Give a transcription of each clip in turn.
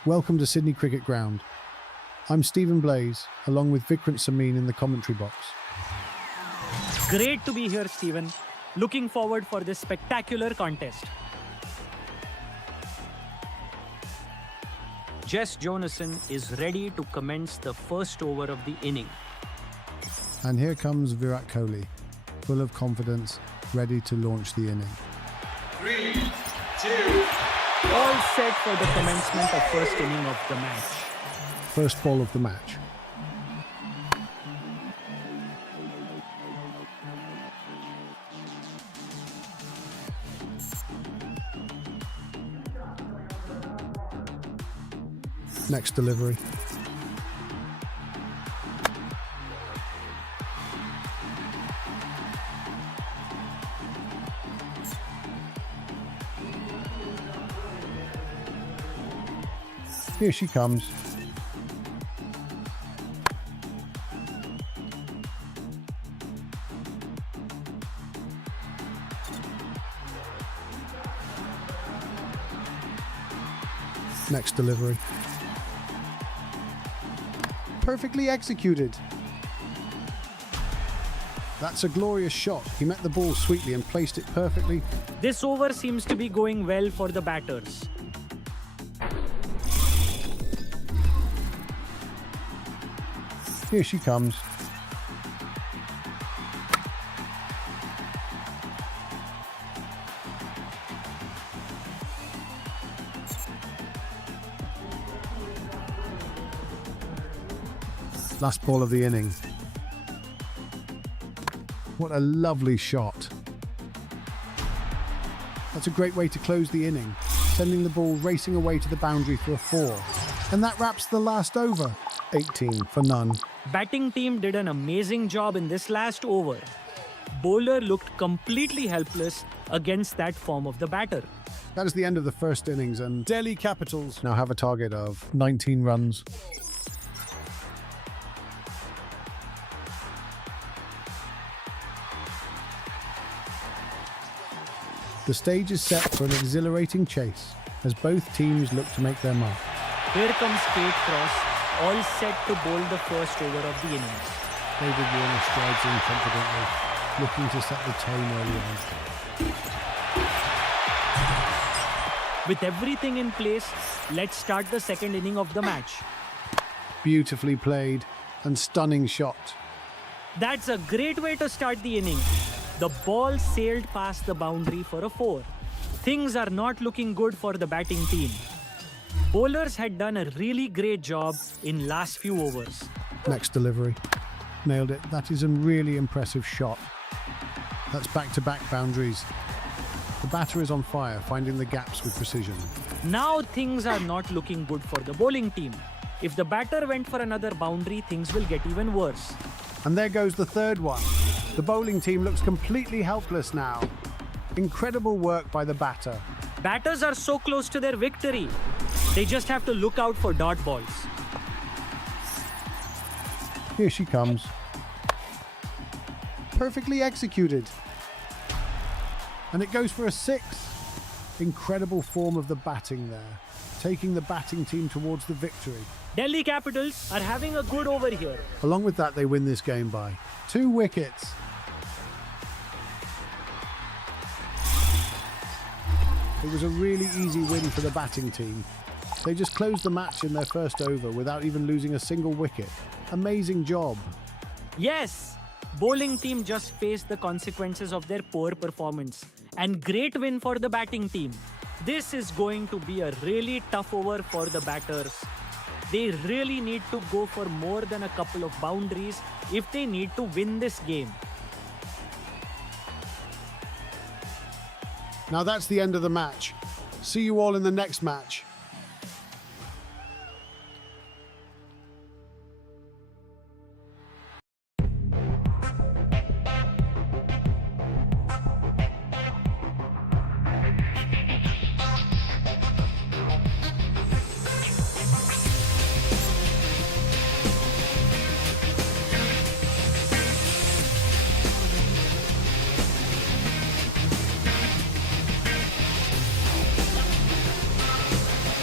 Welcome to Sydney Cricket Ground. I'm Stephen Blaze, along with Vikrant Samin in the commentary box. Great to be here, Stephen. Looking forward for this spectacular contest. Jess Jonassen is ready to commence the first over of the inning. And here comes Virat Kohli, full of confidence, ready to launch the inning. 3, 2, All set for the commencement of first inning of the match. First ball of the match. Next delivery. Here she comes. Next delivery. Perfectly executed. That's a glorious shot. He met the ball sweetly and placed it perfectly. This over seems to be going well for the batters. Here she comes. Last ball of the inning. What a lovely shot. That's a great way to close the inning, sending the ball racing away to the boundary for a 4. And that wraps the last over. 18 for none. Batting team did an amazing job in this last over. Bowler looked completely helpless against that form of the batter. That is the end of the first innings, and Delhi Capitals now have a target of 19 runs. The stage is set for an exhilarating chase as both teams look to make their mark. Here comes Kate Cross, all set to bowl the first over of the innings. David Warner strides in confidently, looking to set the tone early on. With everything in place, let's start the second inning of the match. Beautifully played and stunning shot. That's a great way to start the inning. The ball sailed past the boundary for a 4. Things are not looking good for the batting team. Bowlers had done a really great job in last few overs. Next delivery. Nailed it. That is a really impressive shot. That's back-to-back boundaries. The batter is on fire, finding the gaps with precision. Now things are not looking good for the bowling team. If the batter went for another boundary, things will get even worse. And there goes the third one. The bowling team looks completely helpless now. Incredible work by the batter. Batters are so close to their victory. They just have to look out for dot balls. Here she comes. Perfectly executed. And it goes for a 6. Incredible form of the batting there, taking the batting team towards the victory. Delhi Capitals are having a good over here. Along with that, they win this game by 2 wickets. It was a really easy win for the batting team. They just closed the match in their first over without even losing a single wicket. Amazing job. Yes, bowling team just faced the consequences of their poor performance. And great win for the batting team. This is going to be a really tough over for the batters. They really need to go for more than a couple of boundaries if they need to win this game. Now that's the end of the match. See you all in the next match.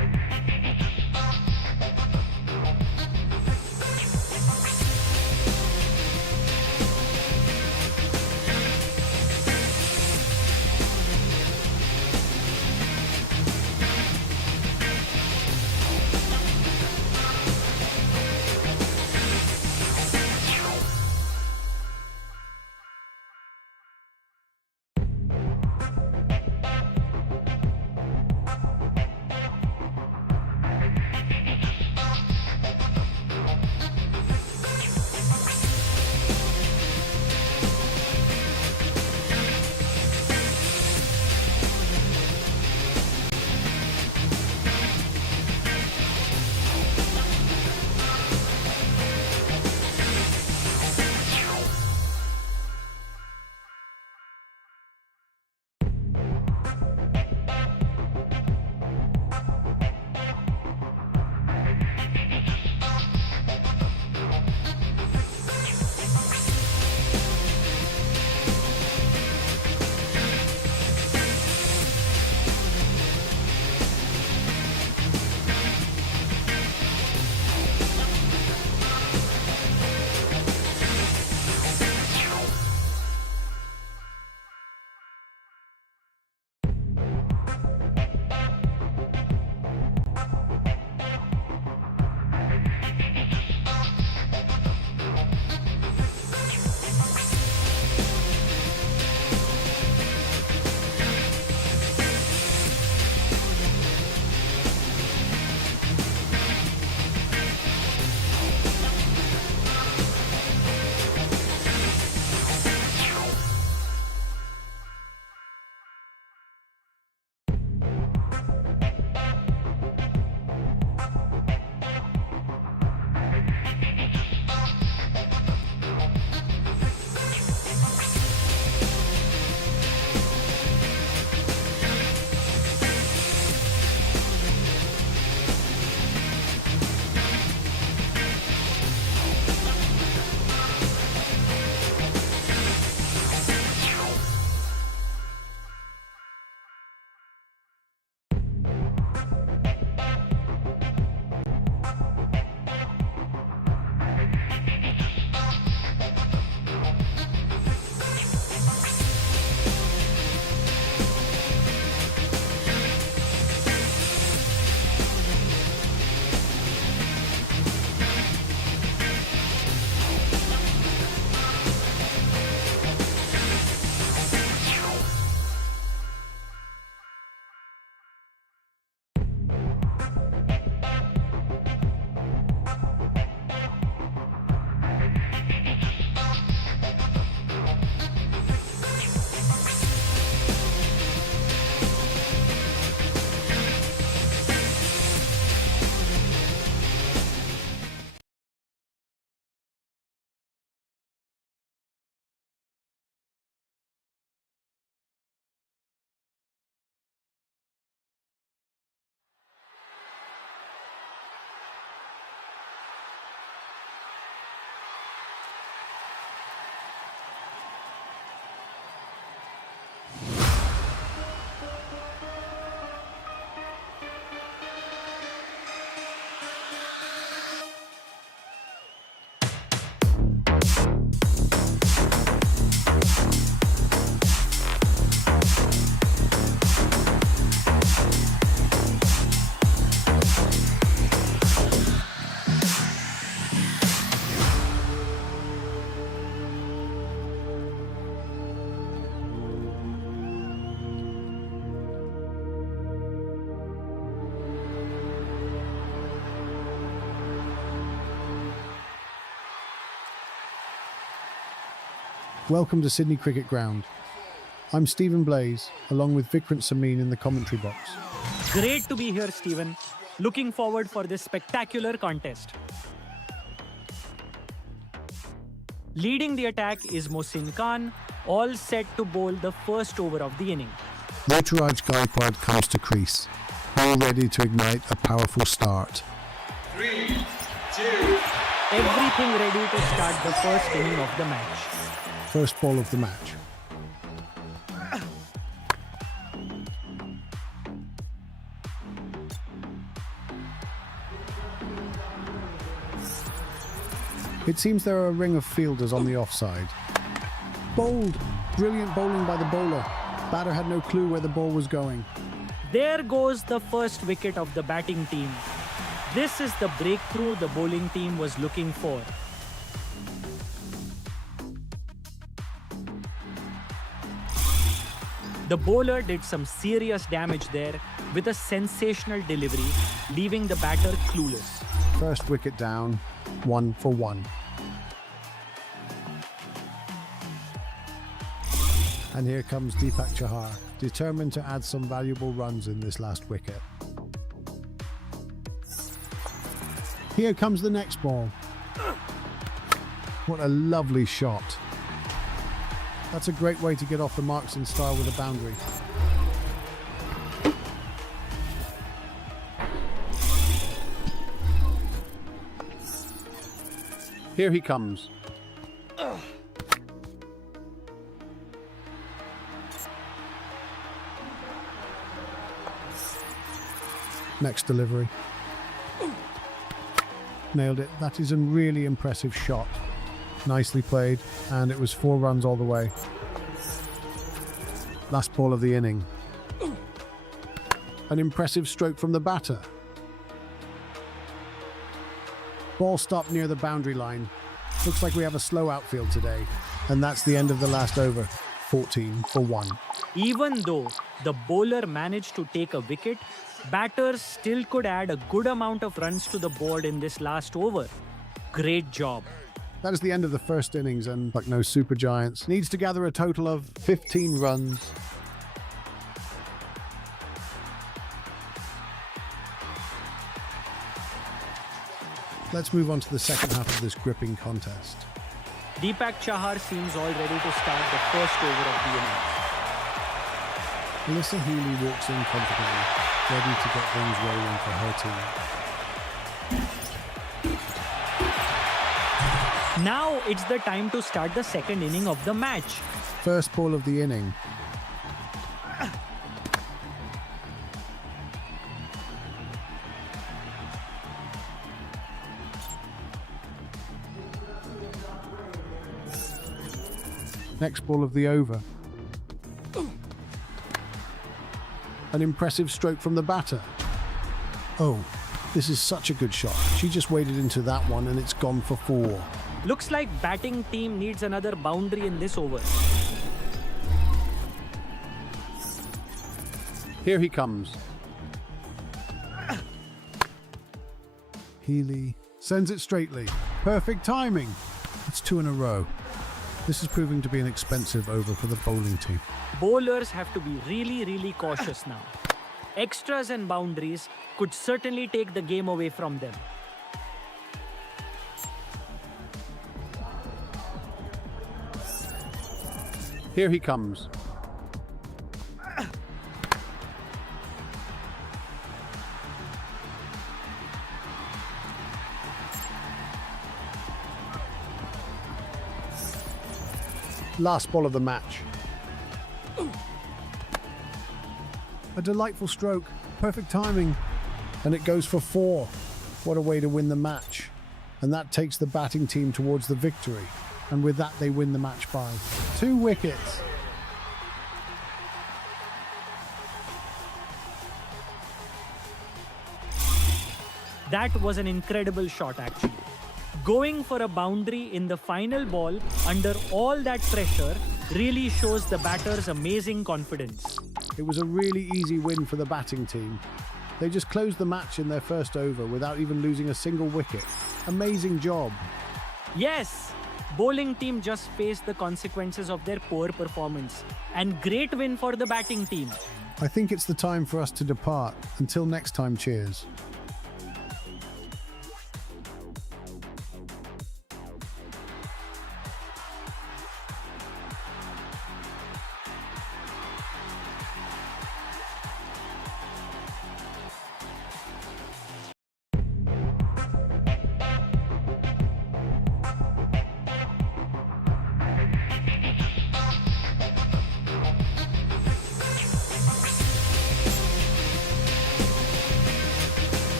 Welcome to Sydney Cricket Ground. I'm Stephen Blaze, along with Vikrant Samin in the commentary box. Great to be here, Stephen. Looking forward for this spectacular contest. Leading the attack is Mohsin Khan, all set to bowl the first over of the inning. Ruturaj Gaikwad comes to crease, all ready to ignite a powerful start. 3, 2, Everything ready to start the first inning of the match. First ball of the match. It seems there are a ring of fielders on the offside. Bowled! Brilliant bowling by the bowler. Batter had no clue where the ball was going. There goes the first wicket of the batting team. This is the breakthrough the bowling team was looking for. The bowler did some serious damage there with a sensational delivery, leaving the batter clueless. First wicket down, 1 for 1. And here comes Deepak Chahar, determined to add some valuable runs in this last wicket. Here comes the next ball. What a lovely shot. That's a great way to get off the marks in style with a boundary. Here he comes. Next delivery. Nailed it. That is a really impressive shot. Nicely played, and it was 4 runs all the way. Last ball of the inning. An impressive stroke from the batter. Ball stopped near the boundary line. Looks like we have a slow outfield today. And that's the end of the last over. 14 for 1. Even though the bowler managed to take a wicket, batters still could add a good amount of runs to the board in this last over. Great job. That is the end of the first innings, and Lucknow Super Giants needs to gather a total of 15 runs. Let's move on to the second half of this gripping contest. Deepak Chahar seems all ready to start the first over of the innings. Alyssa Healy walks in confidently, ready to get things rolling for her team. Now it's the time to start the second inning of the match. First ball of the inning. Next ball of the over. An impressive stroke from the batter. Oh, this is such a good shot. She just waded into that one and it's gone for 4. Looks like batting team needs another boundary in this over. Here he comes. Healy sends it straightly. Perfect timing. It's 2 in a row. This is proving to be an expensive over for the bowling team. Bowlers have to be really cautious now. Extras and boundaries could certainly take the game away from them. Here he comes. Last ball of the match. A delightful stroke, perfect timing, and it goes for 4. What a way to win the match. And that takes the batting team towards the victory. And with that, they win the match by 2 wickets. That was an incredible shot actually. Going for a boundary in the final ball under all that pressure really shows the batter's amazing confidence. It was a really easy win for the batting team. They just closed the match in their first over without even losing a single wicket. Amazing job. Yes, Bowling team just faced the consequences of their poor performance. And great win for the batting team. I think it's the time for us to depart. Until next time, cheers.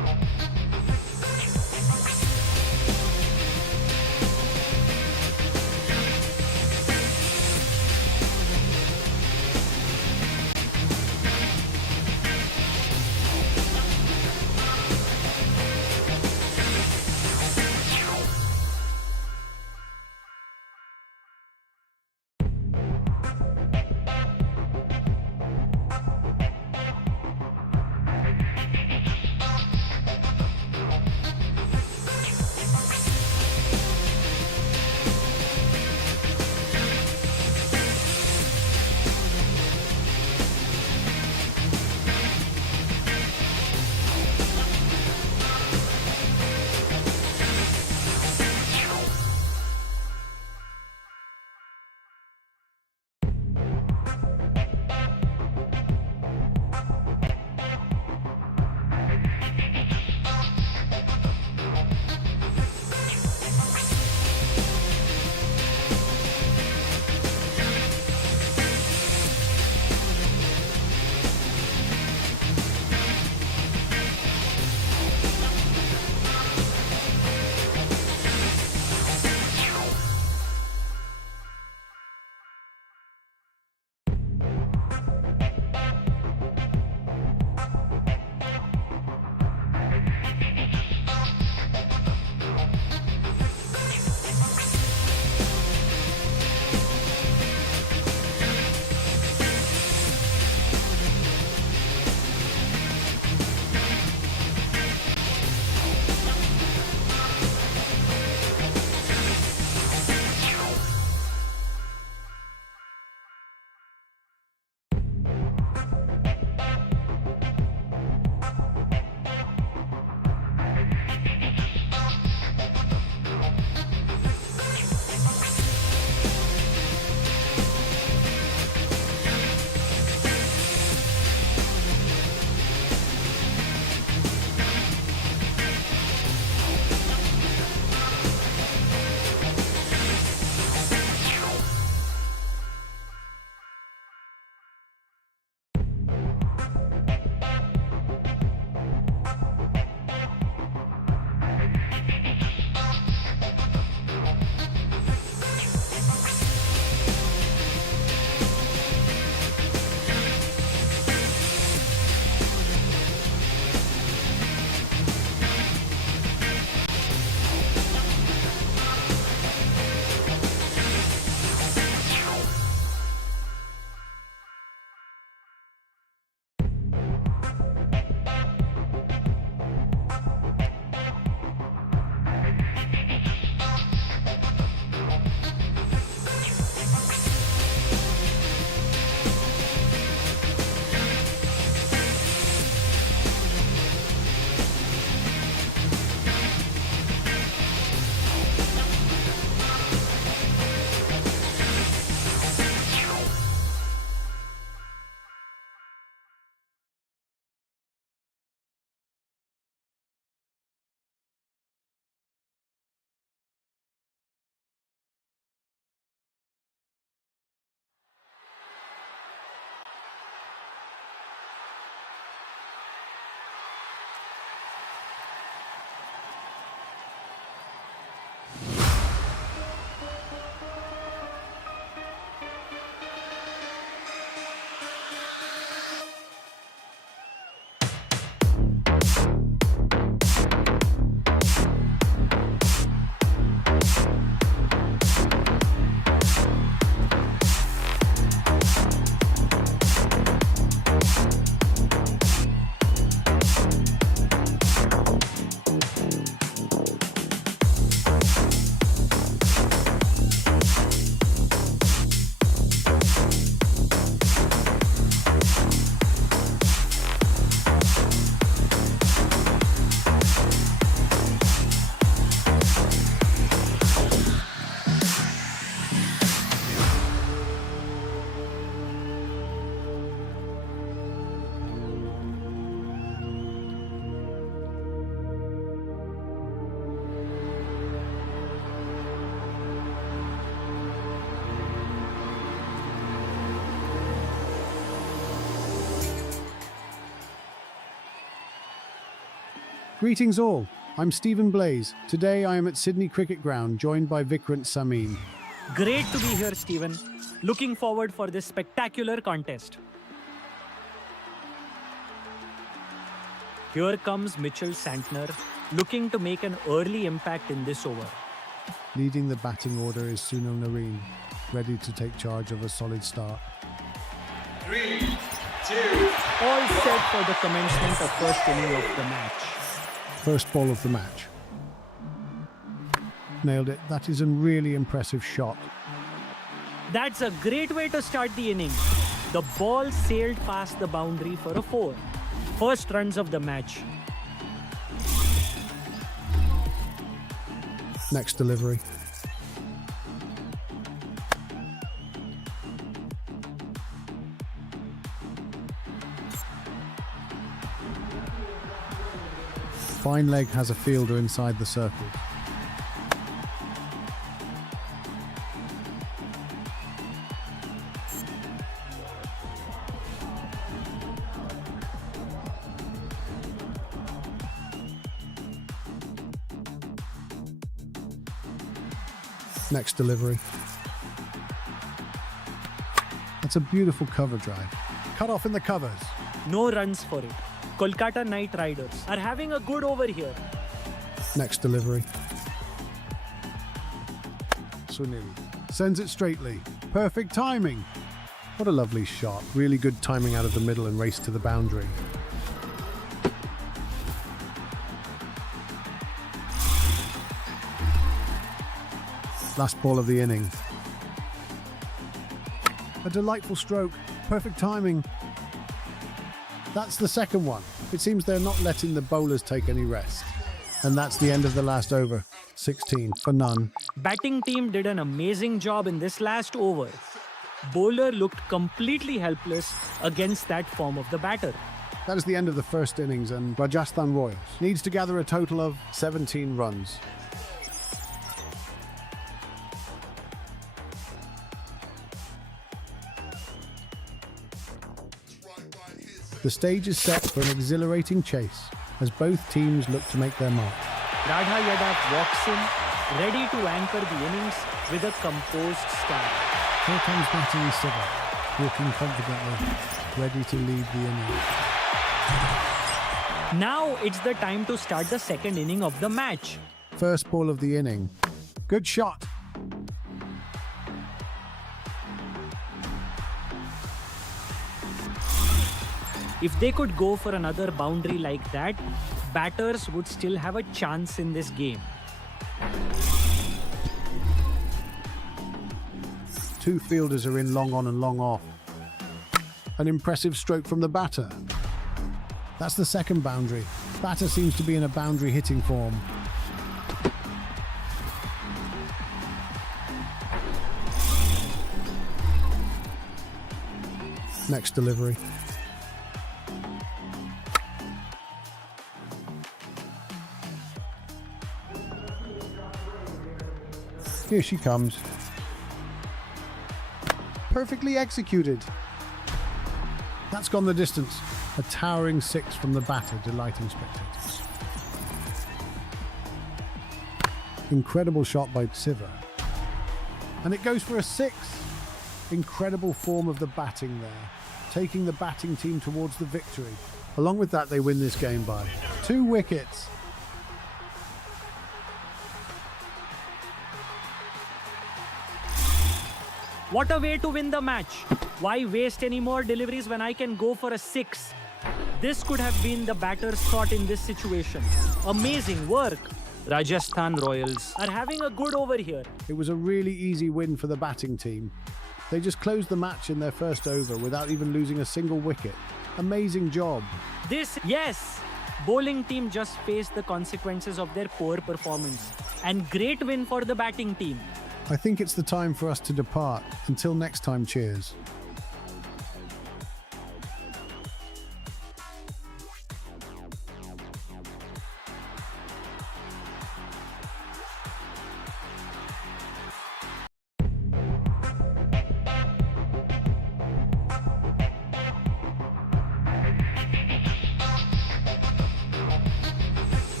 Greetings all, I'm Stephen Blaze. Today I am at Sydney Cricket Ground, joined by Vikrant Samin. Great to be here, Stephen. Looking forward for this spectacular contest. Here comes Mitchell Santner, looking to make an early impact in this over. Leading the batting order is Sunil Narine, ready to take charge of a solid start. 3, 2, All set for the commencement of first inning of the match. First ball of the match. Nailed it. That is a really impressive shot. That's a great way to start the inning. The ball sailed past the boundary for a 4. First runs of the match. Next delivery. Fine leg has a fielder inside the circle. Next delivery. That's a beautiful cover drive. Cut off in the covers. No runs for it. Kolkata Knight Riders are having a good over here. Next delivery. Sunil sends it straightly. Perfect timing. What a lovely shot. Really good timing out of the middle and race to the boundary. Last ball of the inning. A delightful stroke. Perfect timing. That's the second one. It seems they're not letting the bowlers take any rest. And that's the end of the last over. 16 for none. Batting team did an amazing job in this last over. Bowler looked completely helpless against that form of the batter. That is the end of the first innings, and Rajasthan Royals needs to gather a total of 17 runs. The stage is set for an exhilarating chase as both teams look to make their mark. Radha Yadav walks in, ready to anchor the innings with a composed style. Here comes batting Siva, walking confidently, ready to lead the inning. Now it's the time to start the second inning of the match. First ball of the inning. Good shot. If they could go for another boundary like that, batters would still have a chance in this game. Two fielders are in long on and long off. An impressive stroke from the batter. That's the second boundary. Batter seems to be in a boundary hitting form. Next delivery. Here she comes. Perfectly executed. That's gone the distance. A towering 6 from the batter, delighting spectators. Incredible shot by Siva. And it goes for a 6. Incredible form of the batting there, taking the batting team towards the victory. Along with that, they win this game by 2 wickets. What a way to win the match. Why waste any more deliveries when I can go for a 6? This could have been the batter's thought in this situation. Amazing work. Rajasthan Royals are having a good over here. It was a really easy win for the batting team. They just closed the match in their first over without even losing a single wicket. Amazing job. Yes, bowling team just faced the consequences of their poor performance. And great win for the batting team. I think it's the time for us to depart. Until next time, cheers.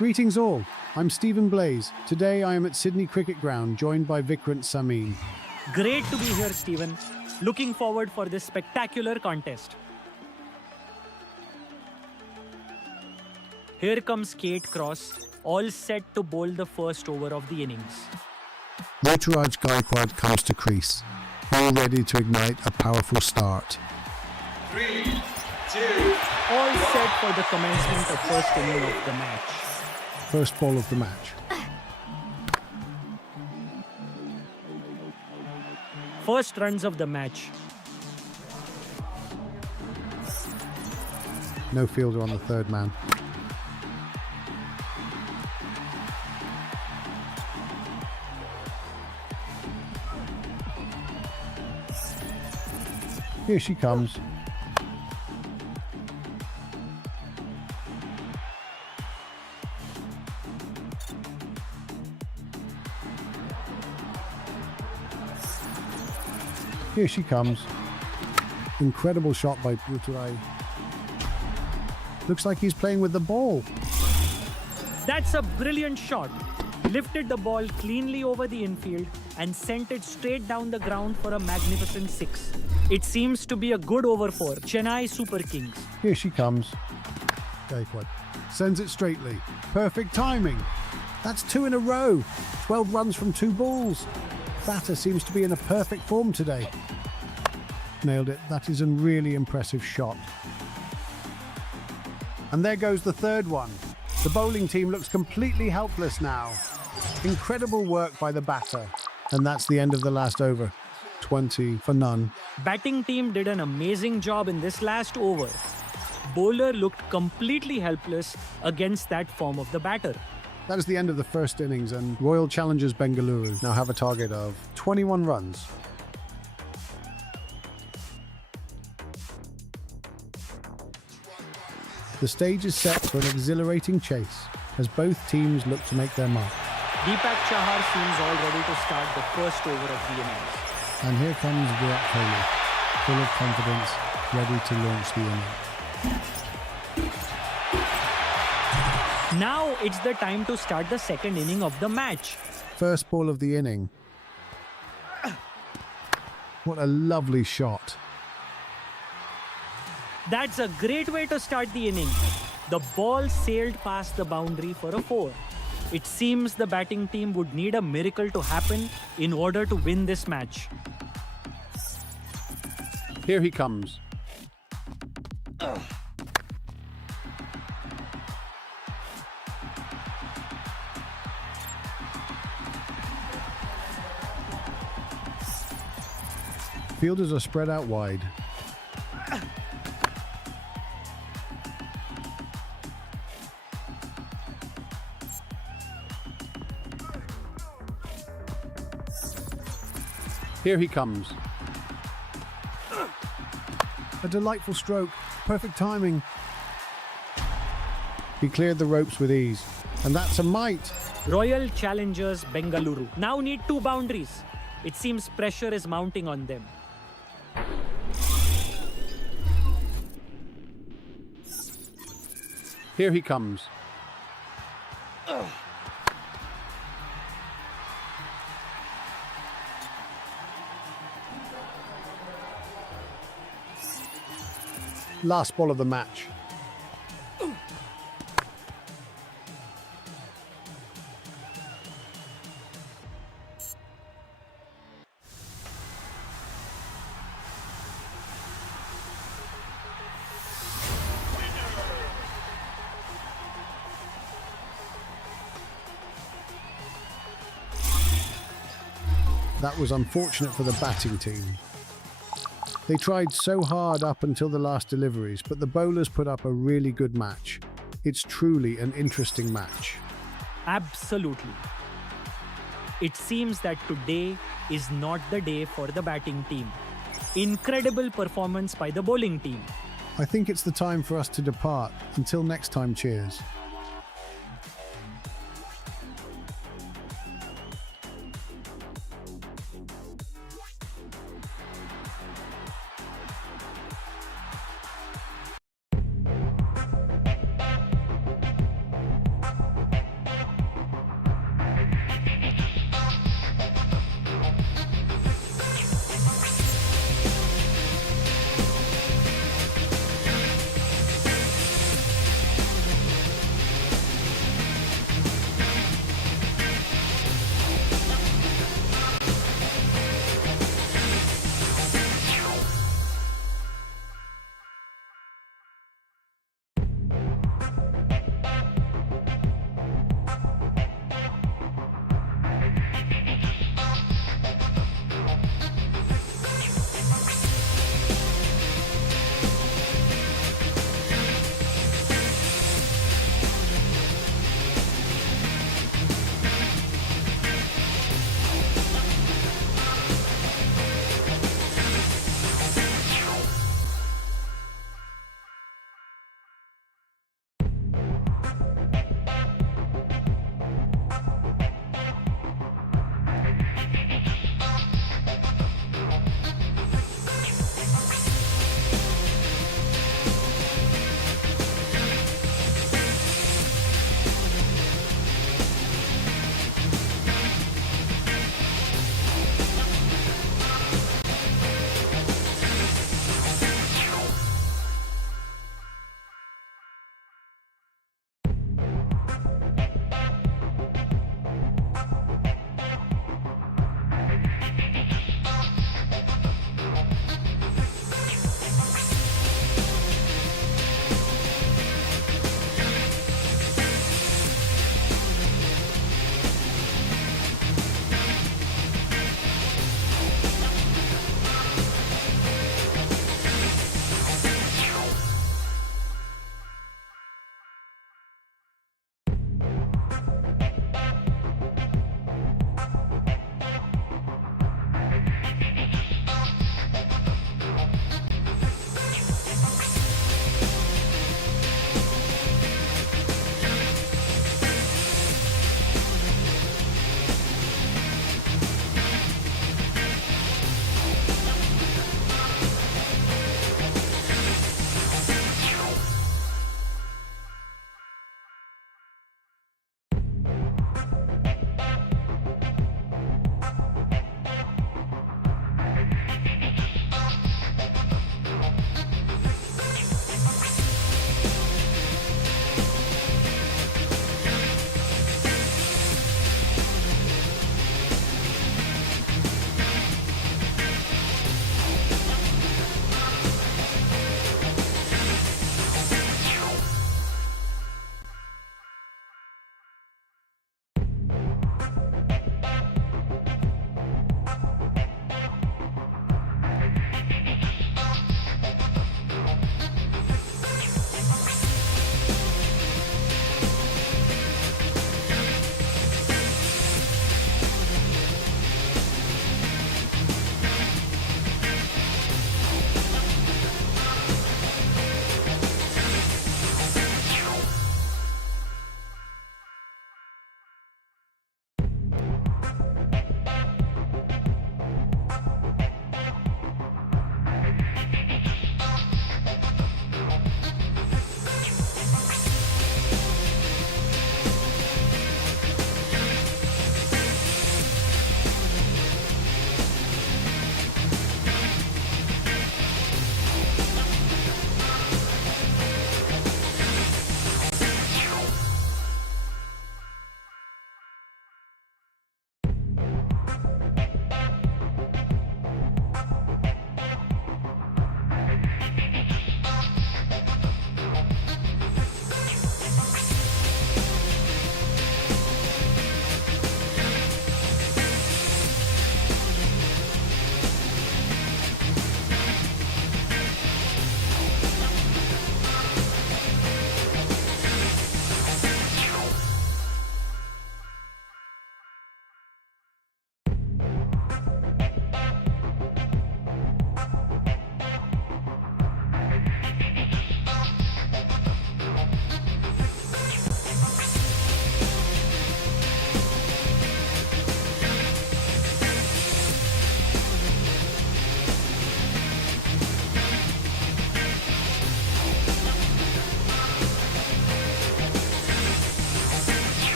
Greetings all, I'm Stephen Blaze. Today I am at Sydney Cricket Ground, joined by Vikrant Samin. Great to be here, Stephen. Looking forward for this spectacular contest. Here comes Kate Cross, all set to bowl the first over of the innings. Ruturaj Gaikwad comes to crease, all ready to ignite a powerful start. 3, 2, All set for the commencement of first inning of the match. First ball of the match. First runs of the match. No fielder on the third man. Here she comes. Here she comes. Incredible shot by Ruturaj. Looks like he's playing with the ball. That's a brilliant shot. Lifted the ball cleanly over the infield and sent it straight down the ground for a magnificent 6. It seems to be a good over for Chennai Super Kings. Here she comes. Gaikwad sends it straightly. Perfect timing. That's 2 in a row. 12 runs from 2 balls. Batter seems to be in a perfect form today. Nailed it. That is a really impressive shot. And there goes the third one. The bowling team looks completely helpless now. Incredible work by the batter. And that's the end of the last over. 20 for none. Batting team did an amazing job in this last over. Bowler looked completely helpless against that form of the batter. That is the end of the first innings, and Royal Challengers Bengaluru now have a target of 21 runs. The stage is set for an exhilarating chase as both teams look to make their mark. Deepak Chahar seems all ready to start the first over of the innings. And here comes Virat Kohli, full of confidence, ready to launch the innings. Now it's the time to start the second inning of the match. First ball of the inning. What a lovely shot. That's a great way to start the inning. The ball sailed past the boundary for a 4. It seems the batting team would need a miracle to happen in order to win this match. Here he comes. Fielders are spread out wide. Here he comes. A delightful stroke. Perfect timing. He cleared the ropes with ease. And that's a mite. Royal Challengers Bengaluru now need 2 boundaries. It seems pressure is mounting on them. Here he comes. Last ball of the match. That was unfortunate for the batting team. They tried so hard up until the last deliveries, but the bowlers put up a really good match. It's truly an interesting match. Absolutely. It seems that today is not the day for the batting team. Incredible performance by the bowling team. I think it's the time for us to depart. Until next time, cheers.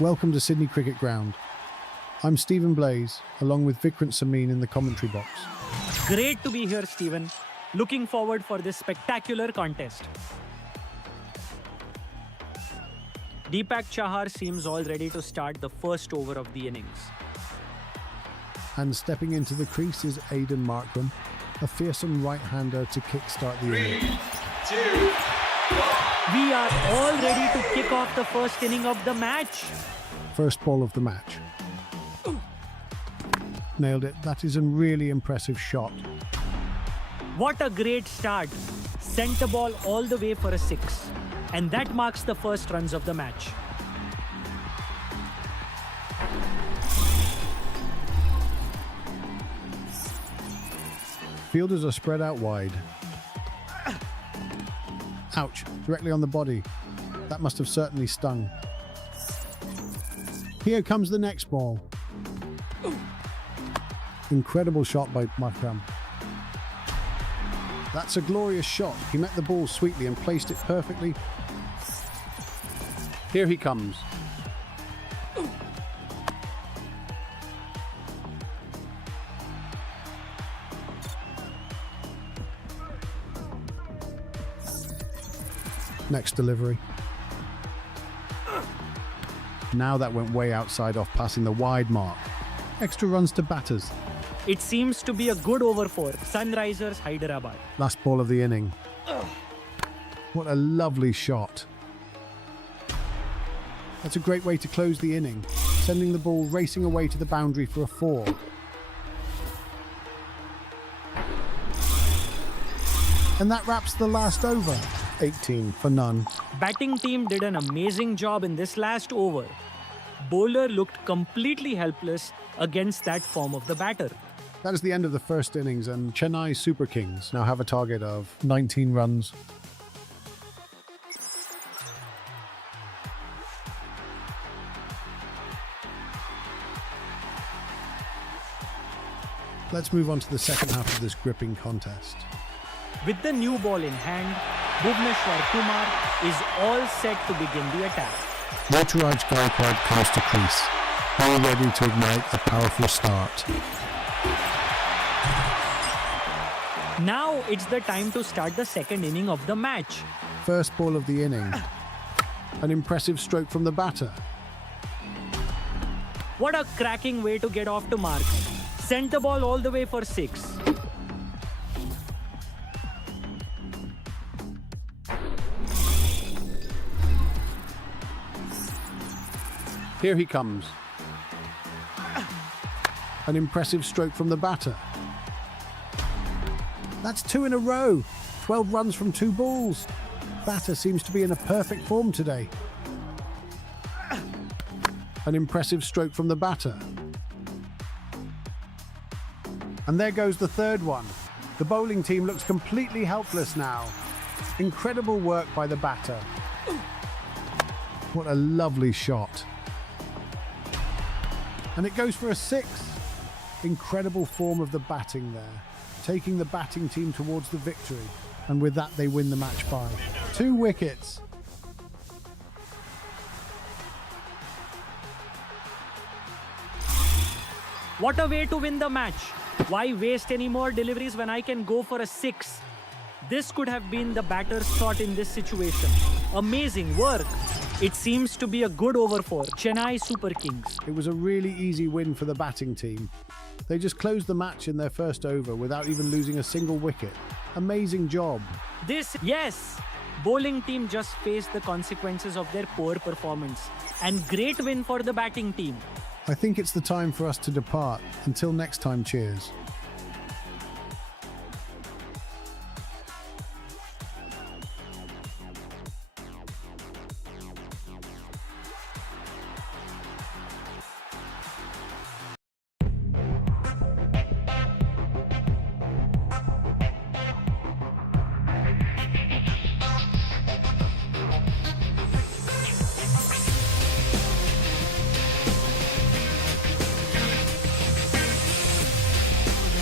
Welcome to Sydney Cricket Ground. I'm Stephen Blaze, along with Vikrant Samin in the commentary box. Great to be here, Stephen. Looking forward for this spectacular contest. Deepak Chahar seems all ready to start the first over of the innings. And stepping into the crease is Aidan Markram, a fearsome right-hander to kickstart the 3, innings. 2, We are all ready to kick off the first inning of the match. First ball of the match. Nailed it. That is a really impressive shot. What a great start. Sent the ball all the way for a 6. And that marks the first runs of the match. Fielders are spread out wide. Ouch, directly on the body. That must have certainly stung. Here comes the next ball. Incredible shot by Markram. That's a glorious shot. He met the ball sweetly and placed it perfectly. Here he comes. Next delivery. Now that went way outside off passing the wide mark. Extra runs to batters. It seems to be a good over for Sunrisers Hyderabad. Last ball of the inning. What a lovely shot. That's a great way to close the inning, sending the ball racing away to the boundary for a 4. And that wraps the last over. 18 for none. Batting team did an amazing job in this last over. Bowler looked completely helpless against that form of the batter. That is the end of the first innings, and Chennai Super Kings now have a target of 19 runs. Let's move on to the second half of this gripping contest. With the new ball in hand, Bhuvneshwar Kumar is all set to begin the attack. Ruturaj Gaikwad comes to crease, all ready to ignite a powerful start. Now it's the time to start the second inning of the match. First ball of the inning. An impressive stroke from the batter. What a cracking way to get off to marks. Sent the ball all the way for 6. Here he comes. An impressive stroke from the batter. That's 2 in a row. 12 runs from 2 balls. Batter seems to be in a perfect form today. An impressive stroke from the batter. And there goes the third one. The bowling team looks completely helpless now. Incredible work by the batter. What a lovely shot. And it goes for a 6. Incredible form of the batting there, taking the batting team towards the victory. And with that, they win the match by 2 wickets. What a way to win the match. Why waste any more deliveries when I can go for a 6? This could have been the batter's shot in this situation. Amazing work. It seems to be a good over for Chennai Super Kings. It was a really easy win for the batting team. They just closed the match in their first over without even losing a single wicket. Amazing job. Yes, bowling team just faced the consequences of their poor performance. And great win for the batting team. I think it's the time for us to depart. Until next time, cheers.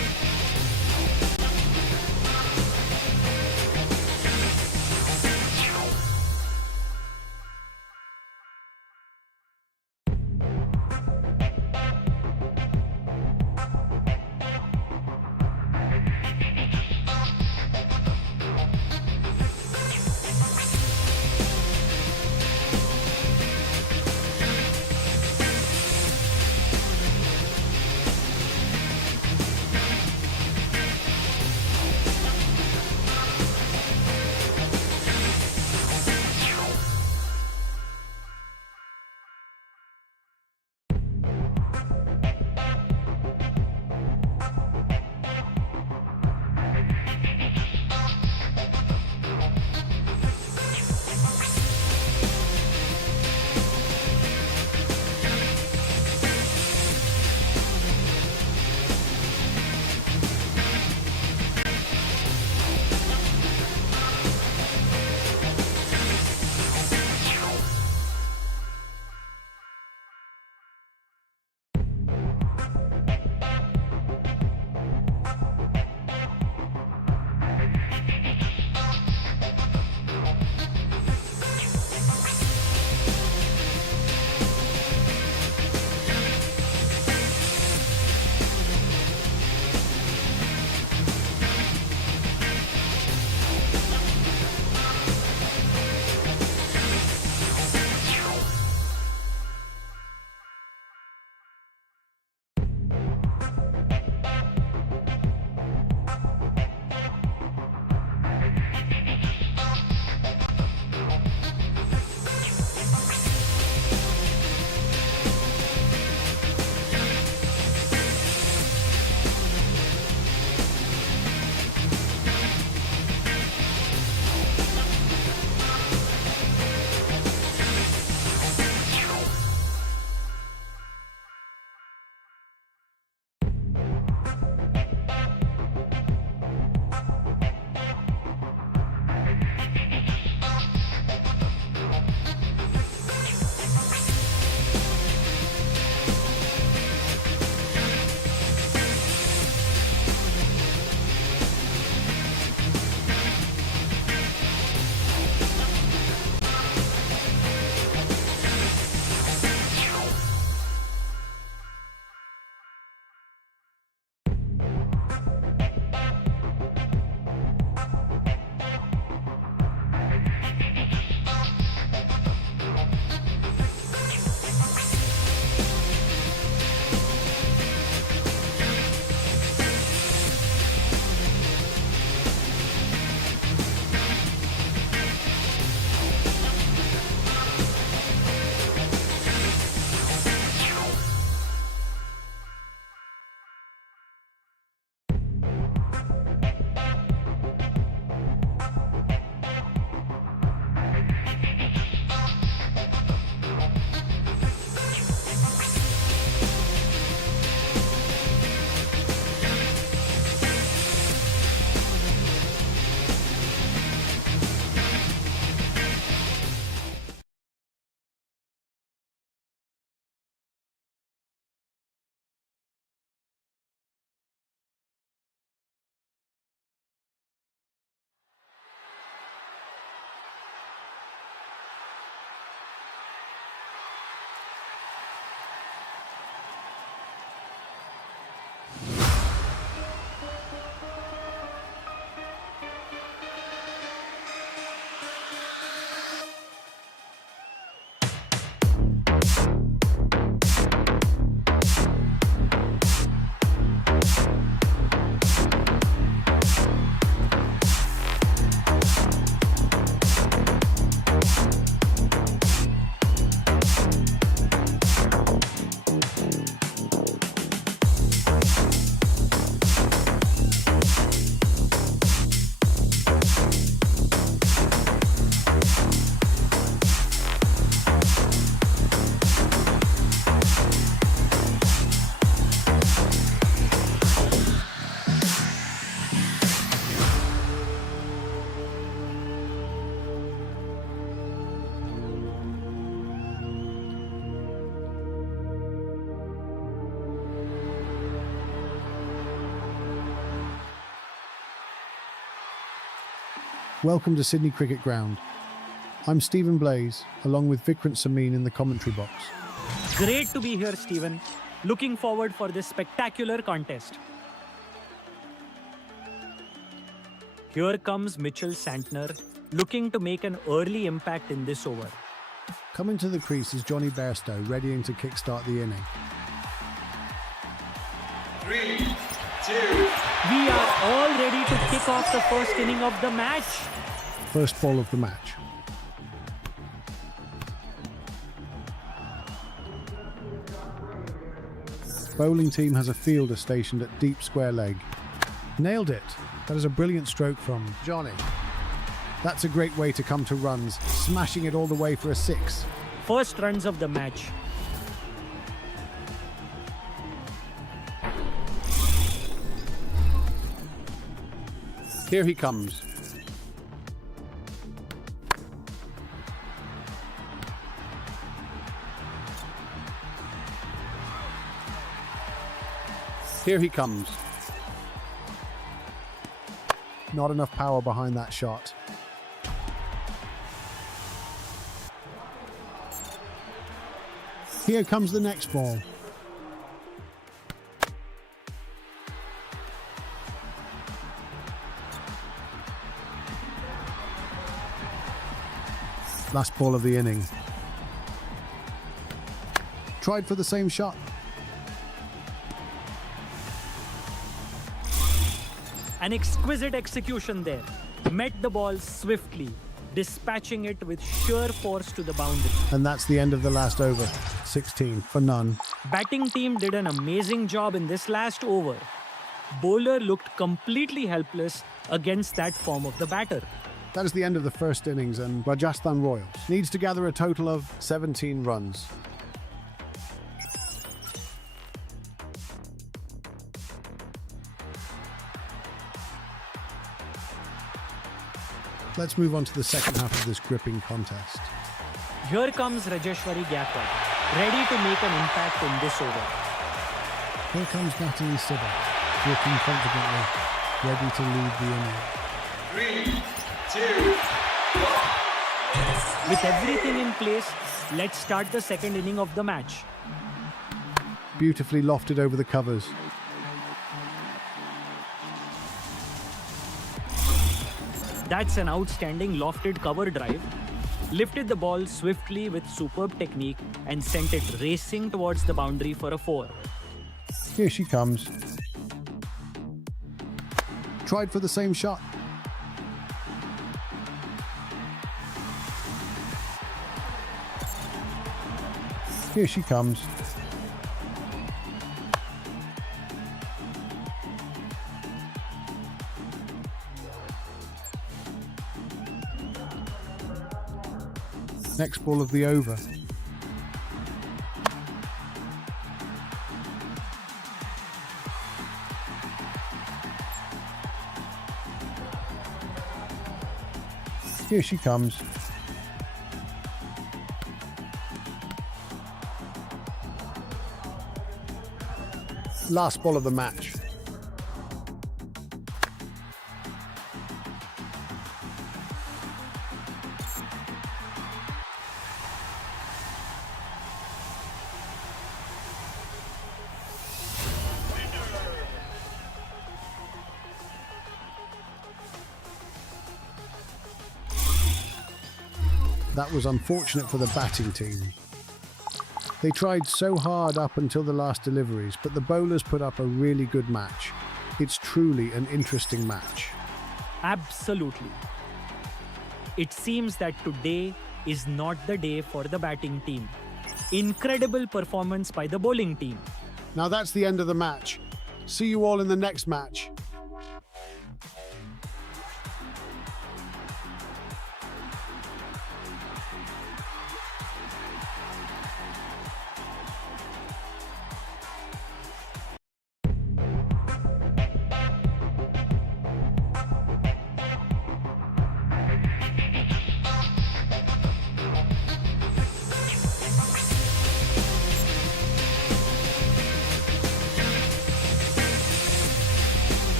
Welcome to Sydney Cricket Ground. I'm Stephen Blaze, along with Vikrant Samin in the commentary box. Great to be here, Stephen. Looking forward for this spectacular contest. Here comes Mitchell Santner, looking to make an early impact in this over. Coming to the crease is Johnny Bairstow, readying to kickstart the inning. 3, 2, We are all ready to kick off the first inning of the match. First ball of the match. Bowling team has a fielder stationed at deep square leg. Nailed it. That is a brilliant stroke from Johnny. That's a great way to come to runs, smashing it all the way for a 6. First runs of the match. Here he comes. Here he comes. Not enough power behind that shot. Here comes the next ball. Last ball of the inning. Tried for the same shot. An exquisite execution there. Met the ball swiftly, dispatching it with sheer force to the boundary. And that's the end of the last over. 16 for none. Batting team did an amazing job in this last over. Bowler looked completely helpless against that form of the batter. That is the end of the first innings, and Rajasthan Royals needs to gather a total of 17 runs. Let's move on to the second half of this gripping contest. Here comes Rajeshwari Gaikwad, ready to make an impact in this over. Here comes Natalie Sibber, walking confidently, ready to lead the inning. 3, 2, 1. With everything in place, let's start the second inning of the match. Beautifully lofted over the covers. That's an outstanding lofted cover drive. Lifted the ball swiftly with superb technique and sent it racing towards the boundary for a 4. Here she comes. Tried for the same shot. Here she comes. Next ball of the over. Here she comes. Last ball of the match. That was unfortunate for the batting team. They tried so hard up until the last deliveries, but the bowlers put up a really good match. It's truly an interesting match. Absolutely. It seems that today is not the day for the batting team. Incredible performance by the bowling team. Now that's the end of the match. See you all in the next match.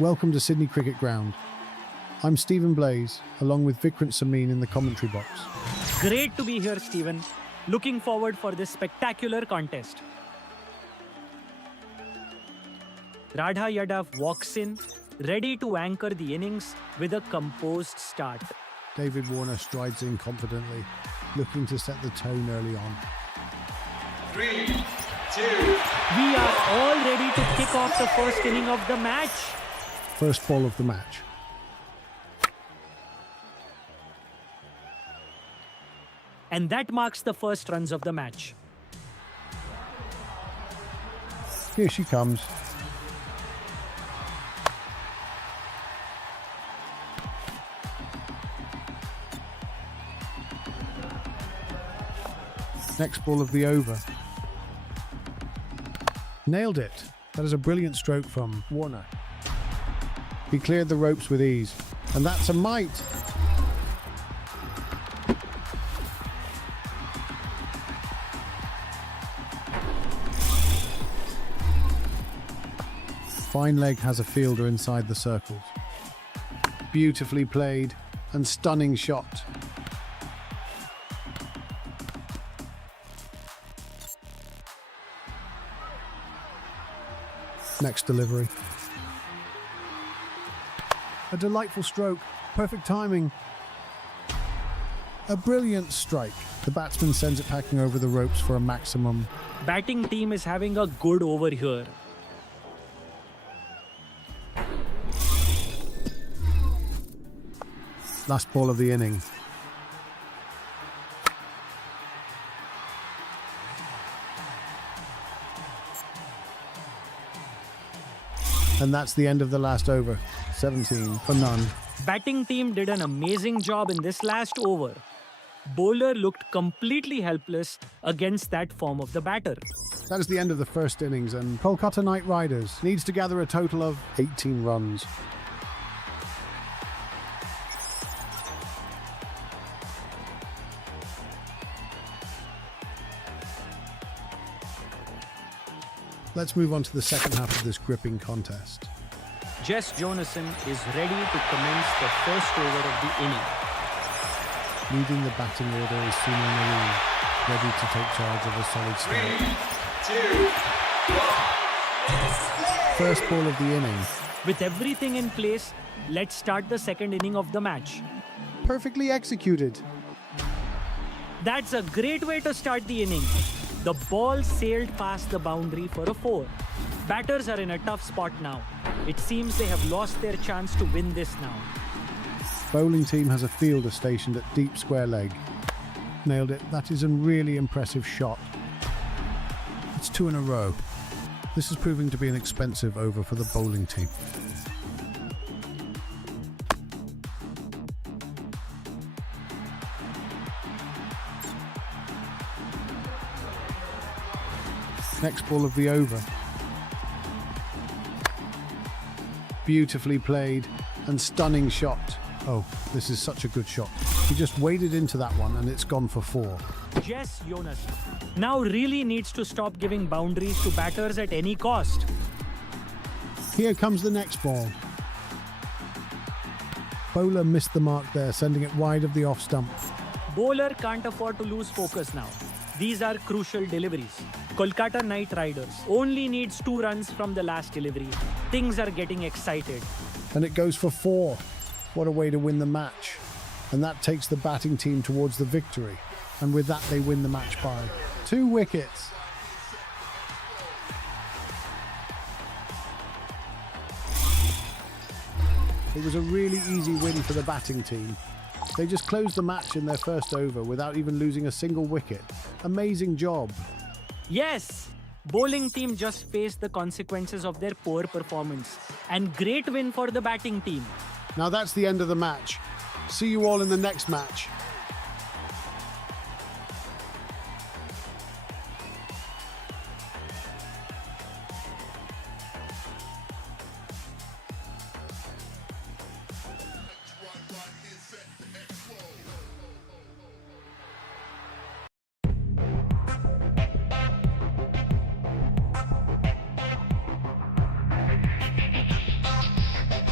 Welcome to Sydney Cricket Ground. I'm Stephen Blaze, along with Vikrant Samin in the commentary box. Great to be here, Stephen. Looking forward for this spectacular contest. Radha Yadav walks in, ready to anchor the innings with a composed start. David Warner strides in confidently, looking to set the tone early on. 3, 2, We are all ready to kick off the first inning of the match. First ball of the match. And that marks the first runs of the match. Here she comes. Next ball of the over. Nailed it. That is a brilliant stroke from Warner. He cleared the ropes with ease. And that's a mite. Fine leg has a fielder inside the circles. Beautifully played and stunning shot. Next delivery. A delightful stroke, perfect timing. A brilliant strike. The batsman sends it packing over the ropes for a maximum. Batting team is having a good over here. Last ball of the inning. And that's the end of the last over. 17 for none. Batting team did an amazing job in this last over. Bowler looked completely helpless against that form of the batter. That is the end of the first innings, and Kolkata Knight Riders needs to gather a total of 18 runs. Let's move on to the second half of this gripping contest. Jess Jonassen is ready to commence the first over of the inning. Leading the batting order is Sunil Narine, ready to take charge of a solid 3, start. 2, 1. First ball of the inning. With everything in place, let's start the second inning of the match. Perfectly executed. That's a great way to start the inning. The ball sailed past the boundary for a 4. Batters are in a tough spot now. It seems they have lost their chance to win this now. Bowling team has a fielder stationed at deep square leg. Nailed it. That is a really impressive shot. It's 2 in a row. This is proving to be an expensive over for the bowling team. Next ball of the over. Beautifully played and stunning shot. Oh, this is such a good shot. He just waded into that one and it's gone for 4. Jess Jonassen now really needs to stop giving boundaries to batters at any cost. Here comes the next ball. Bowler missed the mark there, sending it wide of the off stump. Bowler can't afford to lose focus now. These are crucial deliveries. Kolkata Knight Riders only needs 2 runs from the last delivery. Things are getting excited. And it goes for 4. What a way to win the match. And that takes the batting team towards the victory. And with that, they win the match by 2 wickets. It was a really easy win for the batting team. They just closed the match in their first over without even losing a single wicket. Amazing job. Yes! Bowling team just faced the consequences of their poor performance. And great win for the batting team. Now that's the end of the match. See you all in the next match.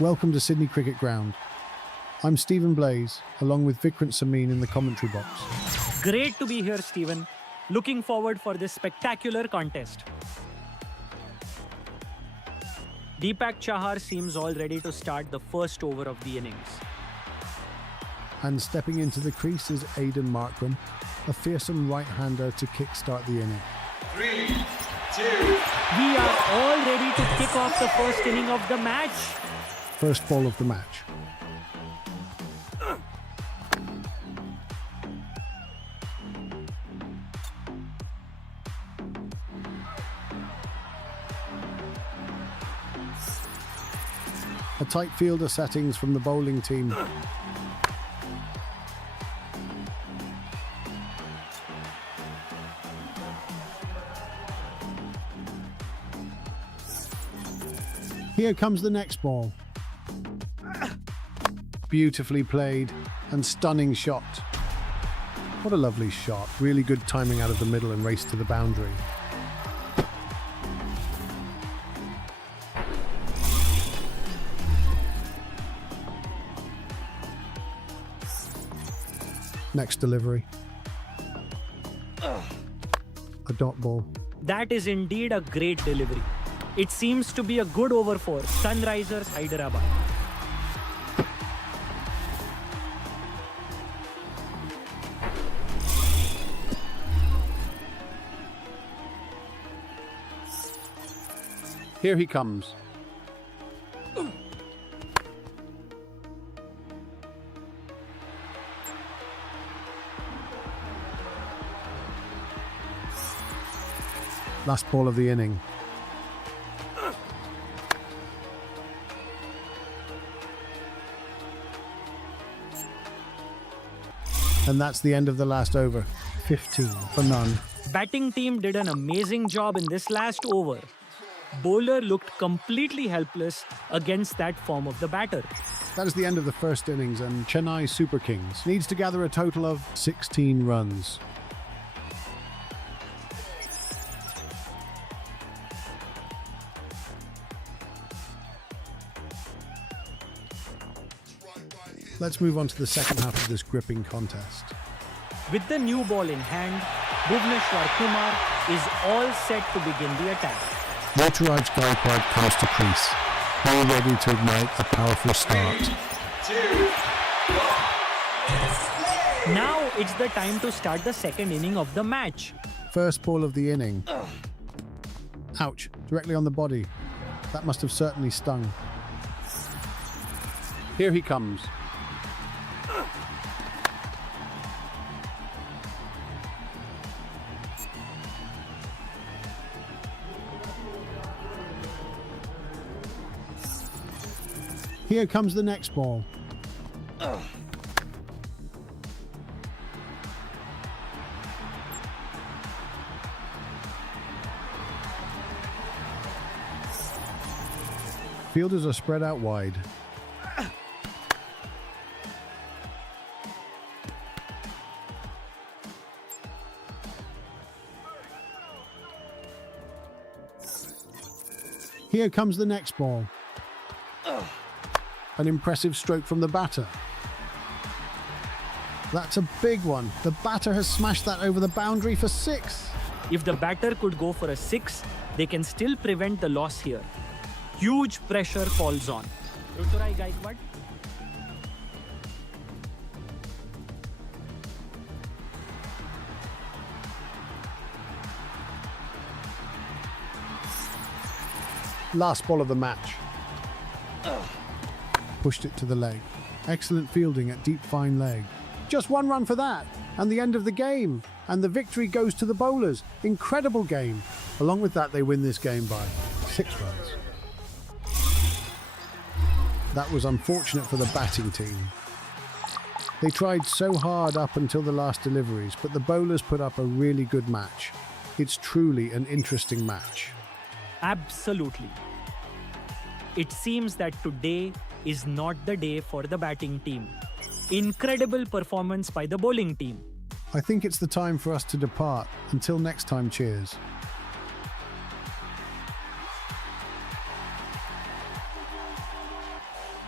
Welcome to Sydney Cricket Ground. I'm Stephen Blaze, along with Vikrant Samin in the commentary box. Great to be here, Stephen. Looking forward for this spectacular contest. Deepak Chahar seems all ready to start the first over of the innings. And stepping into the crease is Aidan Markram, a fearsome right-hander to kick-start the inning. 3, 2, We are all ready to kick off the first inning of the match. First ball of the match. A tight fielder settings from the bowling team. Here comes the next ball. Beautifully played and stunning shot. What a lovely shot. Really good timing out of the middle and race to the boundary. Next delivery. A dot ball. That is indeed a great delivery. It seems to be a good over for Sunrisers Hyderabad. Here he comes. Last ball of the inning. And that's the end of the last over. 15 for none. Batting team did an amazing job in this last over. Bowler looked completely helpless against that form of the batter. That is the end of the first innings, and Chennai Super Kings needs to gather a total of 16 runs. Let's move on to the second half of this gripping contest. With the new ball in hand, Bhuvneshwar Kumar is all set to begin the attack. Ruturaj Gaikwad comes to crease, all ready to ignite a powerful start. 2, 1. Now it's the time to start the second inning of the match. First ball of the inning. Ouch, directly on the body. That must have certainly stung. Here he comes. Here comes the next ball. Fielders are spread out wide. Here comes the next ball. An impressive stroke from the batter. That's a big one. The batter has smashed that over the boundary for 6. If the batter could go for a 6, they can still prevent the loss here. Huge pressure falls on. Ruturaj Gaikwad. Last ball of the match. Pushed it to the leg. Excellent fielding at deep fine leg. Just one run for that, and the end of the game. And the victory goes to the bowlers. Incredible game. Along with that, they win this game by 6 runs. That was unfortunate for the batting team. They tried so hard up until the last deliveries, but the bowlers put up a really good match. It's truly an interesting match. Absolutely. It seems that today is not the day for the batting team. Incredible performance by the bowling team. I think it's the time for us to depart. Until next time, cheers.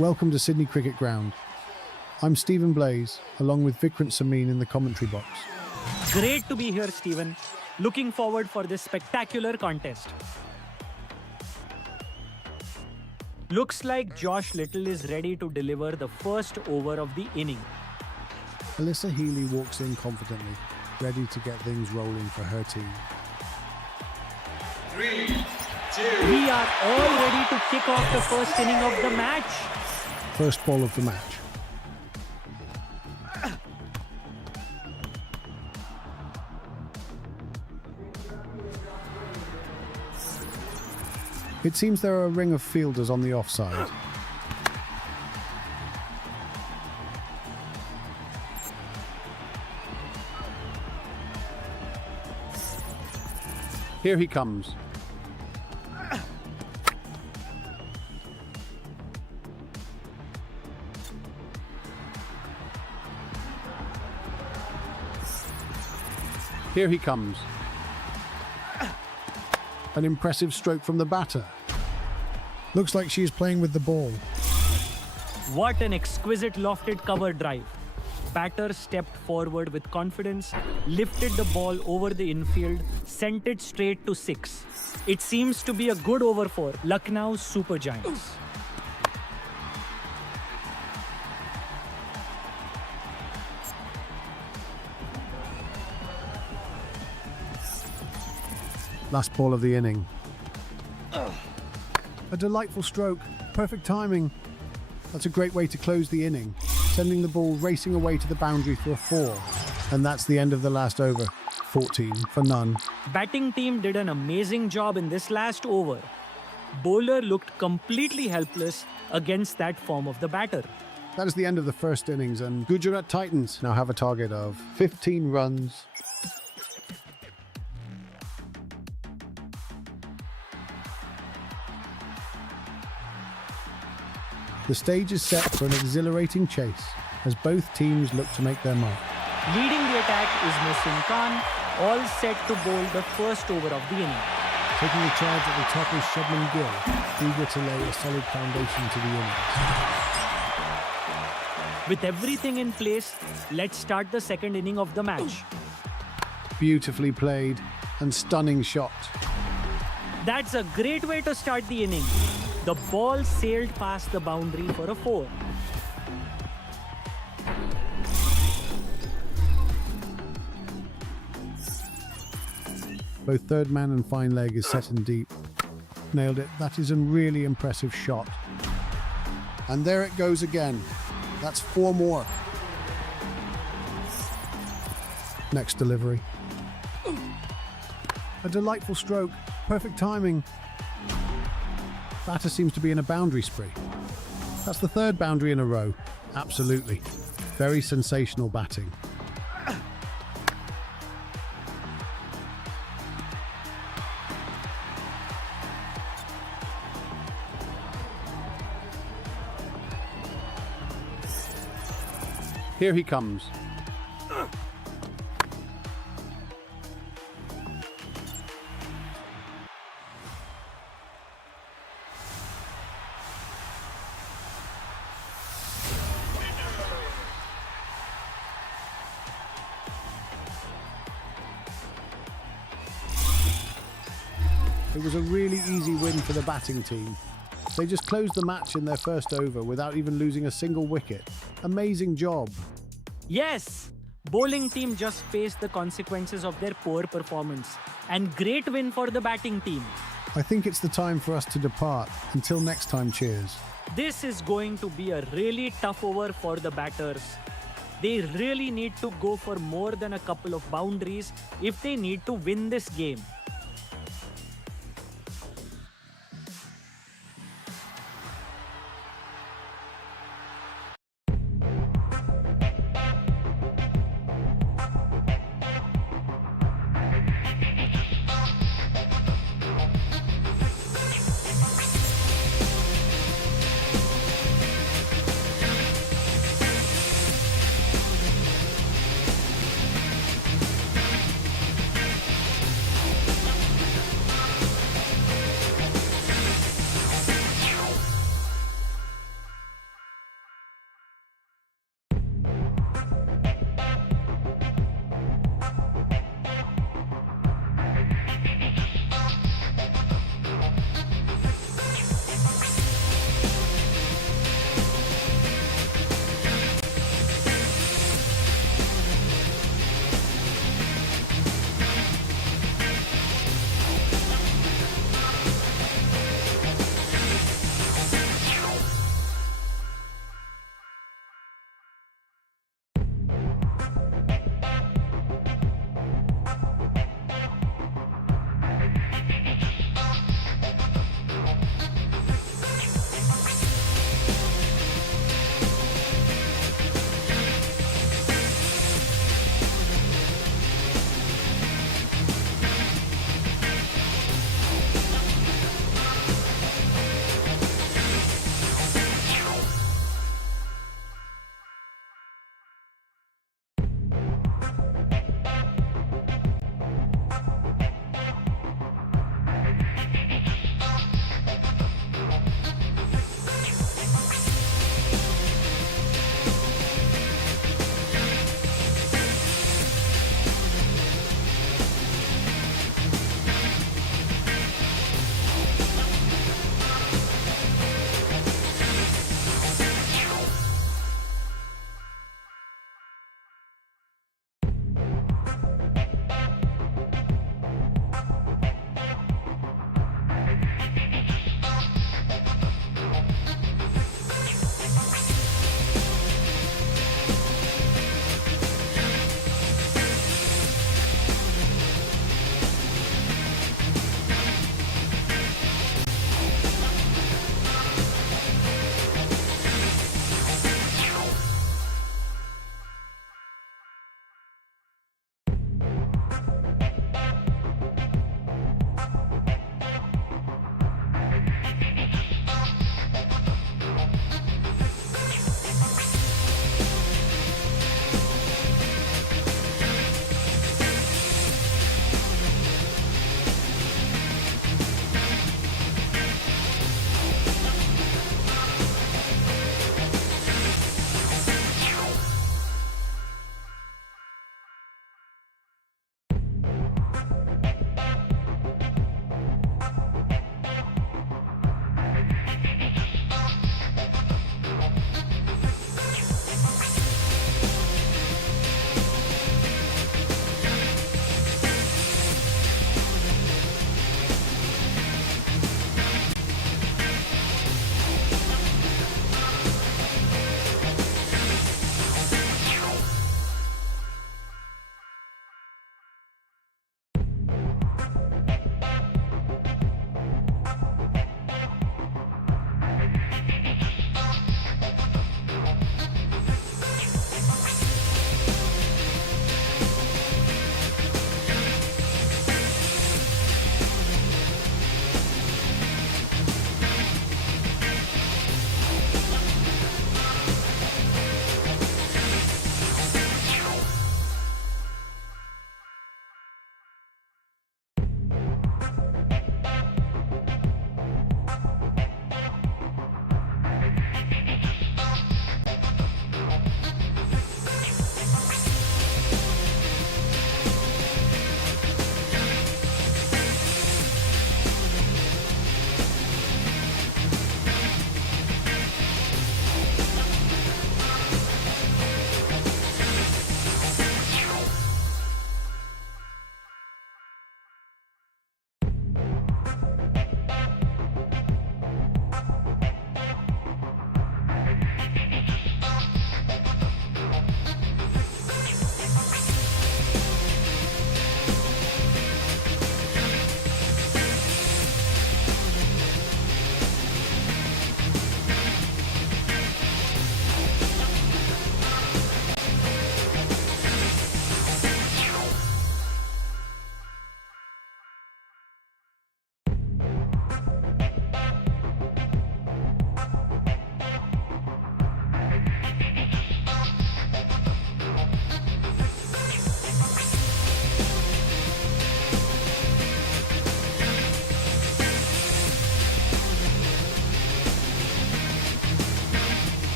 Welcome to Sydney Cricket Ground. I'm Stephen Blaze, along with Vikrant Samin in the commentary box. Great to be here, Stephen. Looking forward for this spectacular contest. Looks like Josh Little is ready to deliver the first over of the inning. Alyssa Healy walks in confidently, ready to get things rolling for her team. 3, 2, We are all ready to kick off the first inning of the match. First ball of the match. It seems there are a ring of fielders on the offside. Here he comes. Here he comes. An impressive stroke from the batter. Looks like she's playing with the ball. What an exquisite lofted cover drive. Batter stepped forward with confidence, lifted the ball over the infield, sent it straight to 6. It seems to be a good over for Lucknow Super Giants. Last ball of the inning. A delightful stroke, perfect timing. That's a great way to close the inning, sending the ball racing away to the boundary for a 4. And that's the end of the last over, 14 for none. Batting team did an amazing job in this last over. Bowler looked completely helpless against that form of the batter. That is the end of the first innings, and Gujarat Titans now have a target of 15 runs. The stage is set for an exhilarating chase as both teams look to make their mark. Leading the attack is Mohsin Khan, all set to bowl the first over of the inning. Taking the charge at the top is Shubman Gill, eager to lay a solid foundation to the innings. With everything in place, let's start the second inning of the match. Beautifully played and stunning shot. That's a great way to start the inning. The ball sailed past the boundary for a 4. Both third man and fine leg is set in deep. Nailed it. That is a really impressive shot. And there it goes again. That's 4 more. Next delivery. A delightful stroke. Perfect timing. Batter seems to be in a boundary spree. That's the 3rd boundary in a row. Absolutely. Very sensational batting. Here he comes. It was a really easy win for the batting team. They just closed the match in their first over without even losing a single wicket. Amazing job. Yes! Bowling team just faced the consequences of their poor performance. And great win for the batting team. I think it's the time for us to depart. Until next time, cheers. This is going to be a really tough over for the batters. They really need to go for more than a couple of boundaries if they need to win this game.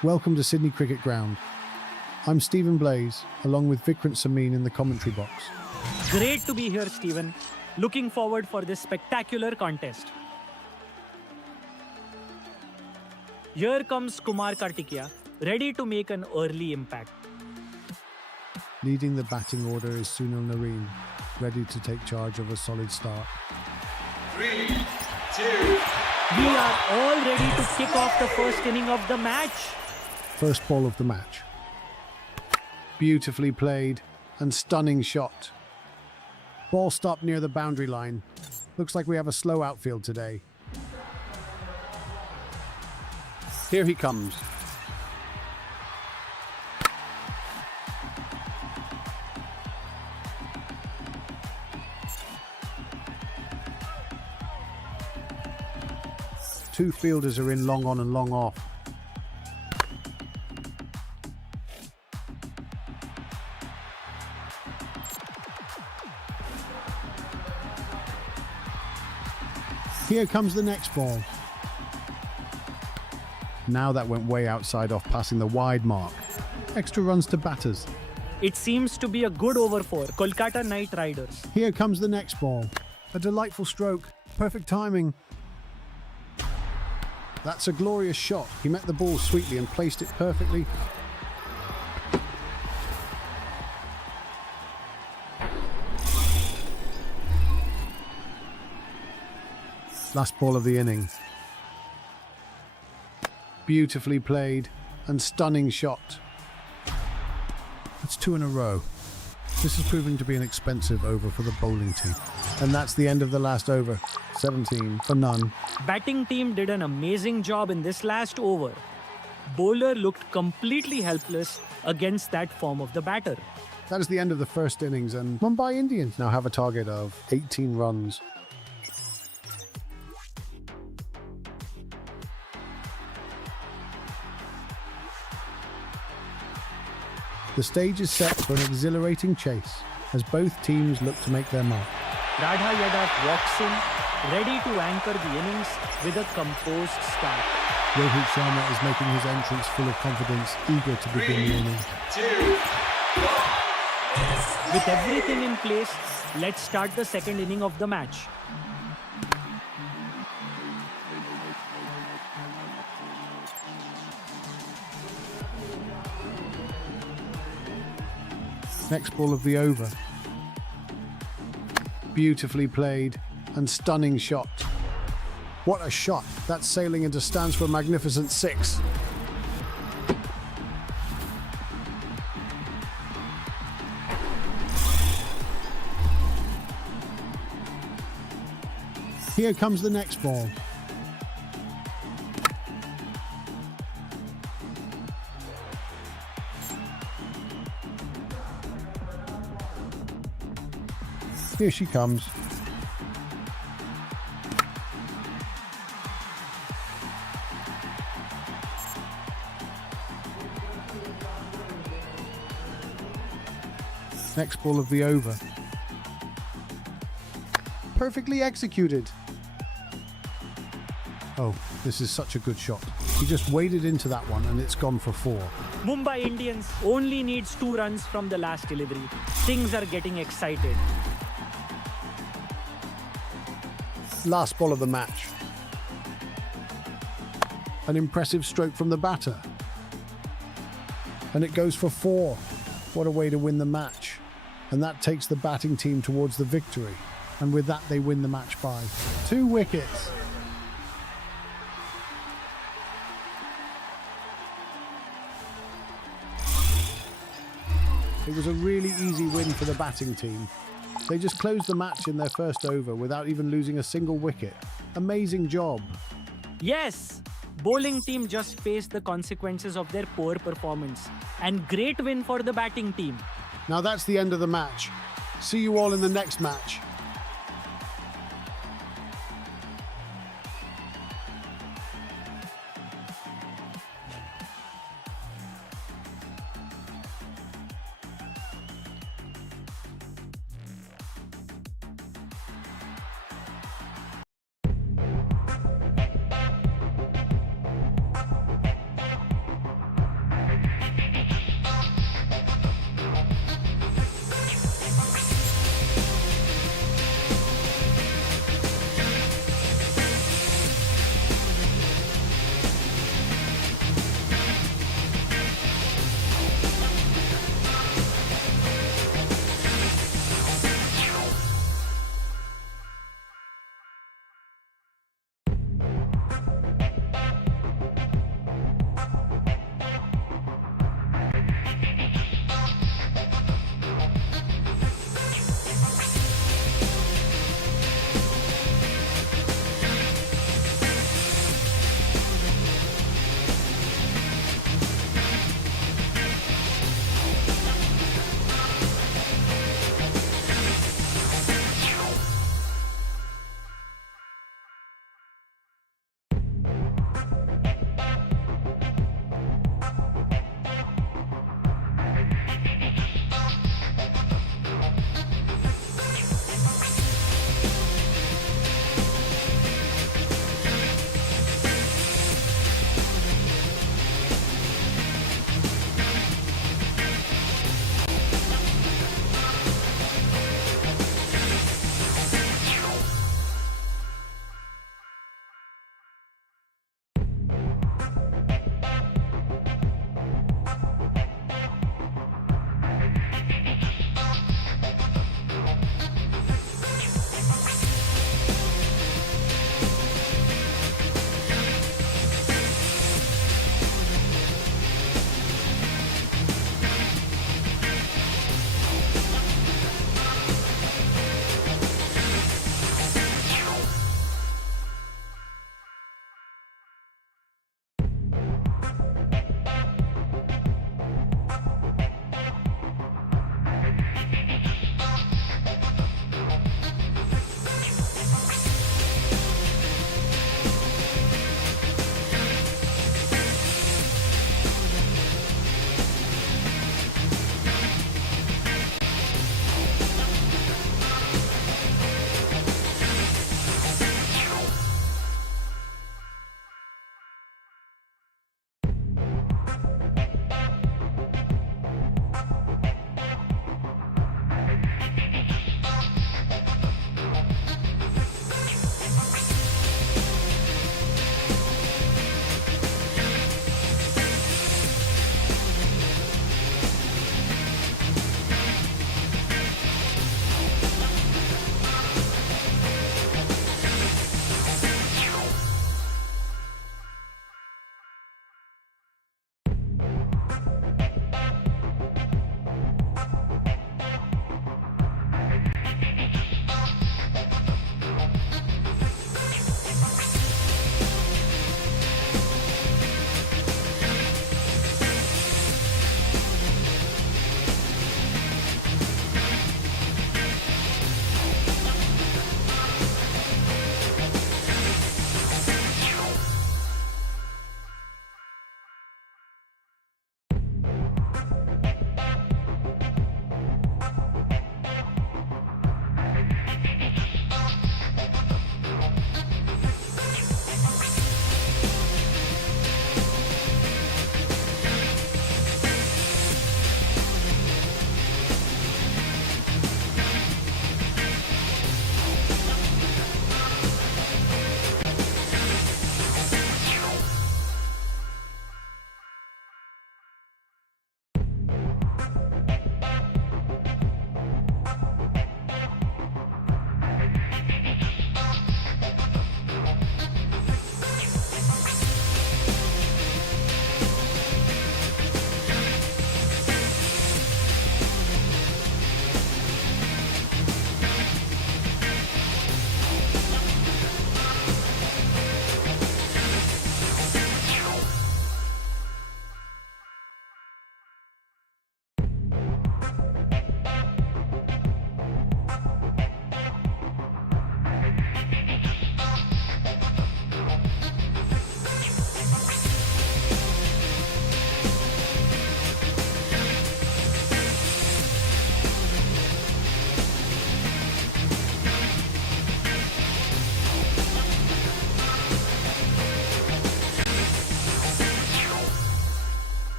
Welcome to Sydney Cricket Ground. I'm Stephen Blaze, along with Vikrant Samin in the commentary box. Great to be here, Stephen. Looking forward for this spectacular contest. Here comes Kumar Kartikeya, ready to make an early impact. Leading the batting order is Sunil Narine, ready to take charge of a solid start. 3, 2, We are all ready to kick off the first inning of the match. First ball of the match. Beautifully played and stunning shot. Ball stopped near the boundary line. Looks like we have a slow outfield today. Here he comes. Two fielders are in long on and long off. Here comes the next ball. Now that went way outside off passing the wide mark. Extra runs to batters. It seems to be a good over for Kolkata Knight Riders. Here comes the next ball. A delightful stroke. Perfect timing. That's a glorious shot. He met the ball sweetly and placed it perfectly. Last ball of the inning. Beautifully played and stunning shot. That's 2 in a row. This is proving to be an expensive over for the bowling team. And that's the end of the last over. 17 for none. Batting team did an amazing job in this last over. Bowler looked completely helpless against that form of the batter. That is the end of the first innings, and Mumbai Indians now have a target of 18 runs. The stage is set for an exhilarating chase as both teams look to make their mark. Radha Yadav walks in, ready to anchor the innings with a composed start. Rohit Sharma is making his entrance full of confidence, eager to begin the inning. 2, 1. With everything in place, let's start the second inning of the match. Next ball of the over. Beautifully played and stunning shot. What a shot. That's sailing into stands for a magnificent 6. Here comes the next ball. Here she comes. Next ball of the over. Perfectly executed. Oh, this is such a good shot. He just waded into that one and it's gone for 4. Mumbai Indians only needs 2 runs from the last delivery. Things are getting excited. Last ball of the match. An impressive stroke from the batter. And it goes for 4. What a way to win the match. And that takes the batting team towards the victory. And with that, they win the match by 2 wickets. It was a really easy win for the batting team. They just closed the match in their first over without even losing a single wicket. Amazing job. Yes, bowling team just faced the consequences of their poor performance. And great win for the batting team. Now that's the end of the match. See you all in the next match.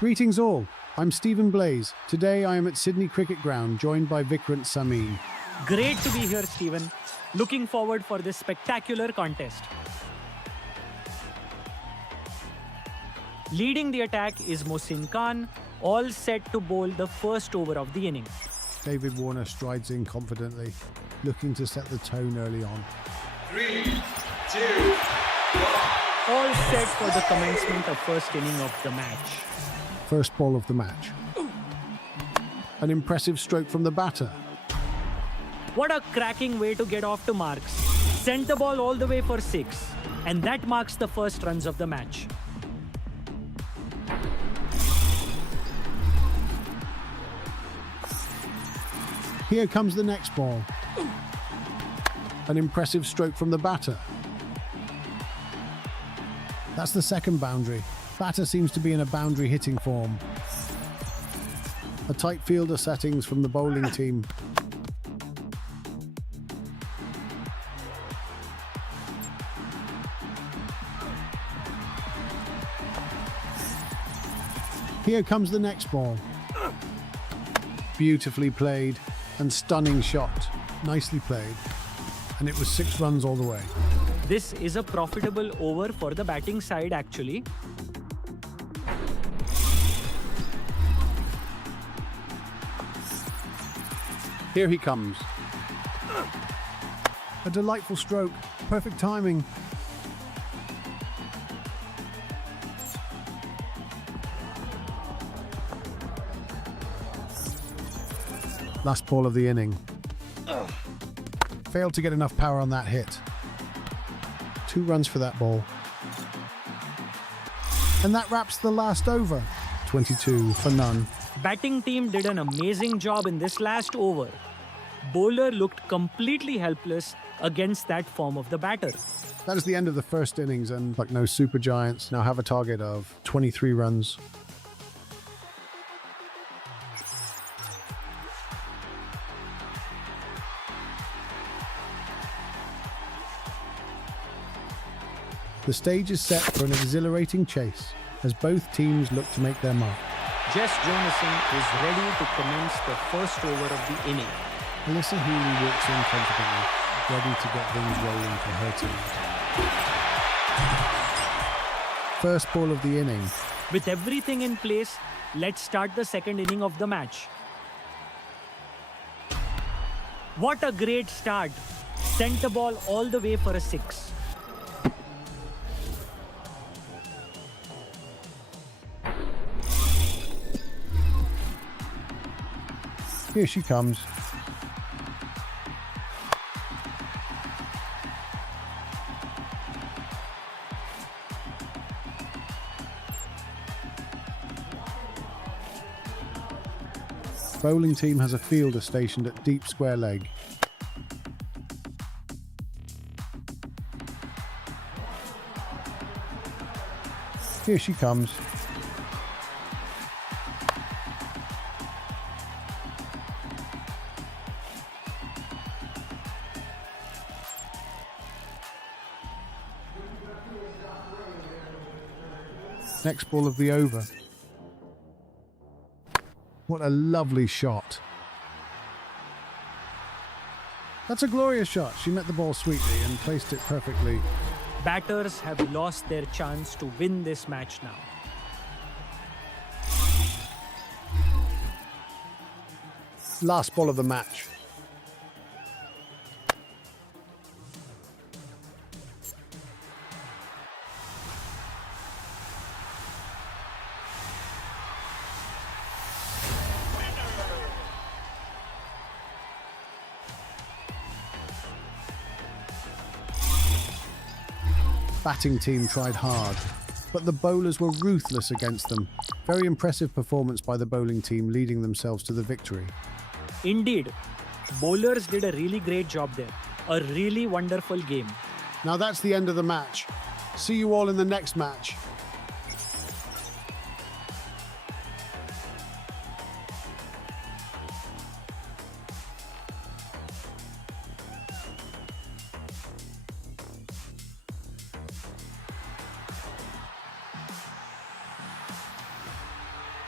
Greetings all, I'm Stephen Blaze. Today I am at Sydney Cricket Ground, joined by Vikrant Samin. Great to be here, Stephen. Looking forward for this spectacular contest. Leading the attack is Mohsin Khan, all set to bowl the first over of the inning. David Warner strides in confidently, looking to set the tone early on. 3, 2, 1. All set for the commencement of first inning of the match. First ball of the match. An impressive stroke from the batter. What a cracking way to get off to marks. Sent the ball all the way for 6. And that marks the first runs of the match. Here comes the next ball. An impressive stroke from the batter. That's the second boundary. Batter seems to be in a boundary hitting form. A tight fielder settings from the bowling team. Here comes the next ball. Beautifully played and stunning shot. Nicely played. And it was 6 runs all the way. This is a profitable over for the batting side actually. Here he comes. A delightful stroke. Perfect timing. Last ball of the inning. Failed to get enough power on that hit. 2 runs for that ball. And that wraps the last over. 22 for none. Batting team did an amazing job in this last over. Bowler looked completely helpless against that form of the batter. That is the end of the first innings, and like no super giants now have a target of 23 runs. The stage is set for an exhilarating chase as both teams look to make their mark. Jess Jonasson is ready to commence the first over of the inning. Alyssa Healy walks in confidently, ready to get things rolling for her team. First ball of the inning. With everything in place, let's start the second inning of the match. What a great start. Sent the ball all the way for a 6. Here she comes. Bowling team has a fielder stationed at deep square leg. Here she comes. Next ball of the over. What a lovely shot. That's a glorious shot. She met the ball sweetly and placed it perfectly. Batters have lost their chance to win this match now. Last ball of the match. Batting team tried hard, but the bowlers were ruthless against them. Very impressive performance by the bowling team, leading themselves to the victory. Indeed, bowlers did a really great job there. A really wonderful game. Now that's the end of the match. See you all in the next match.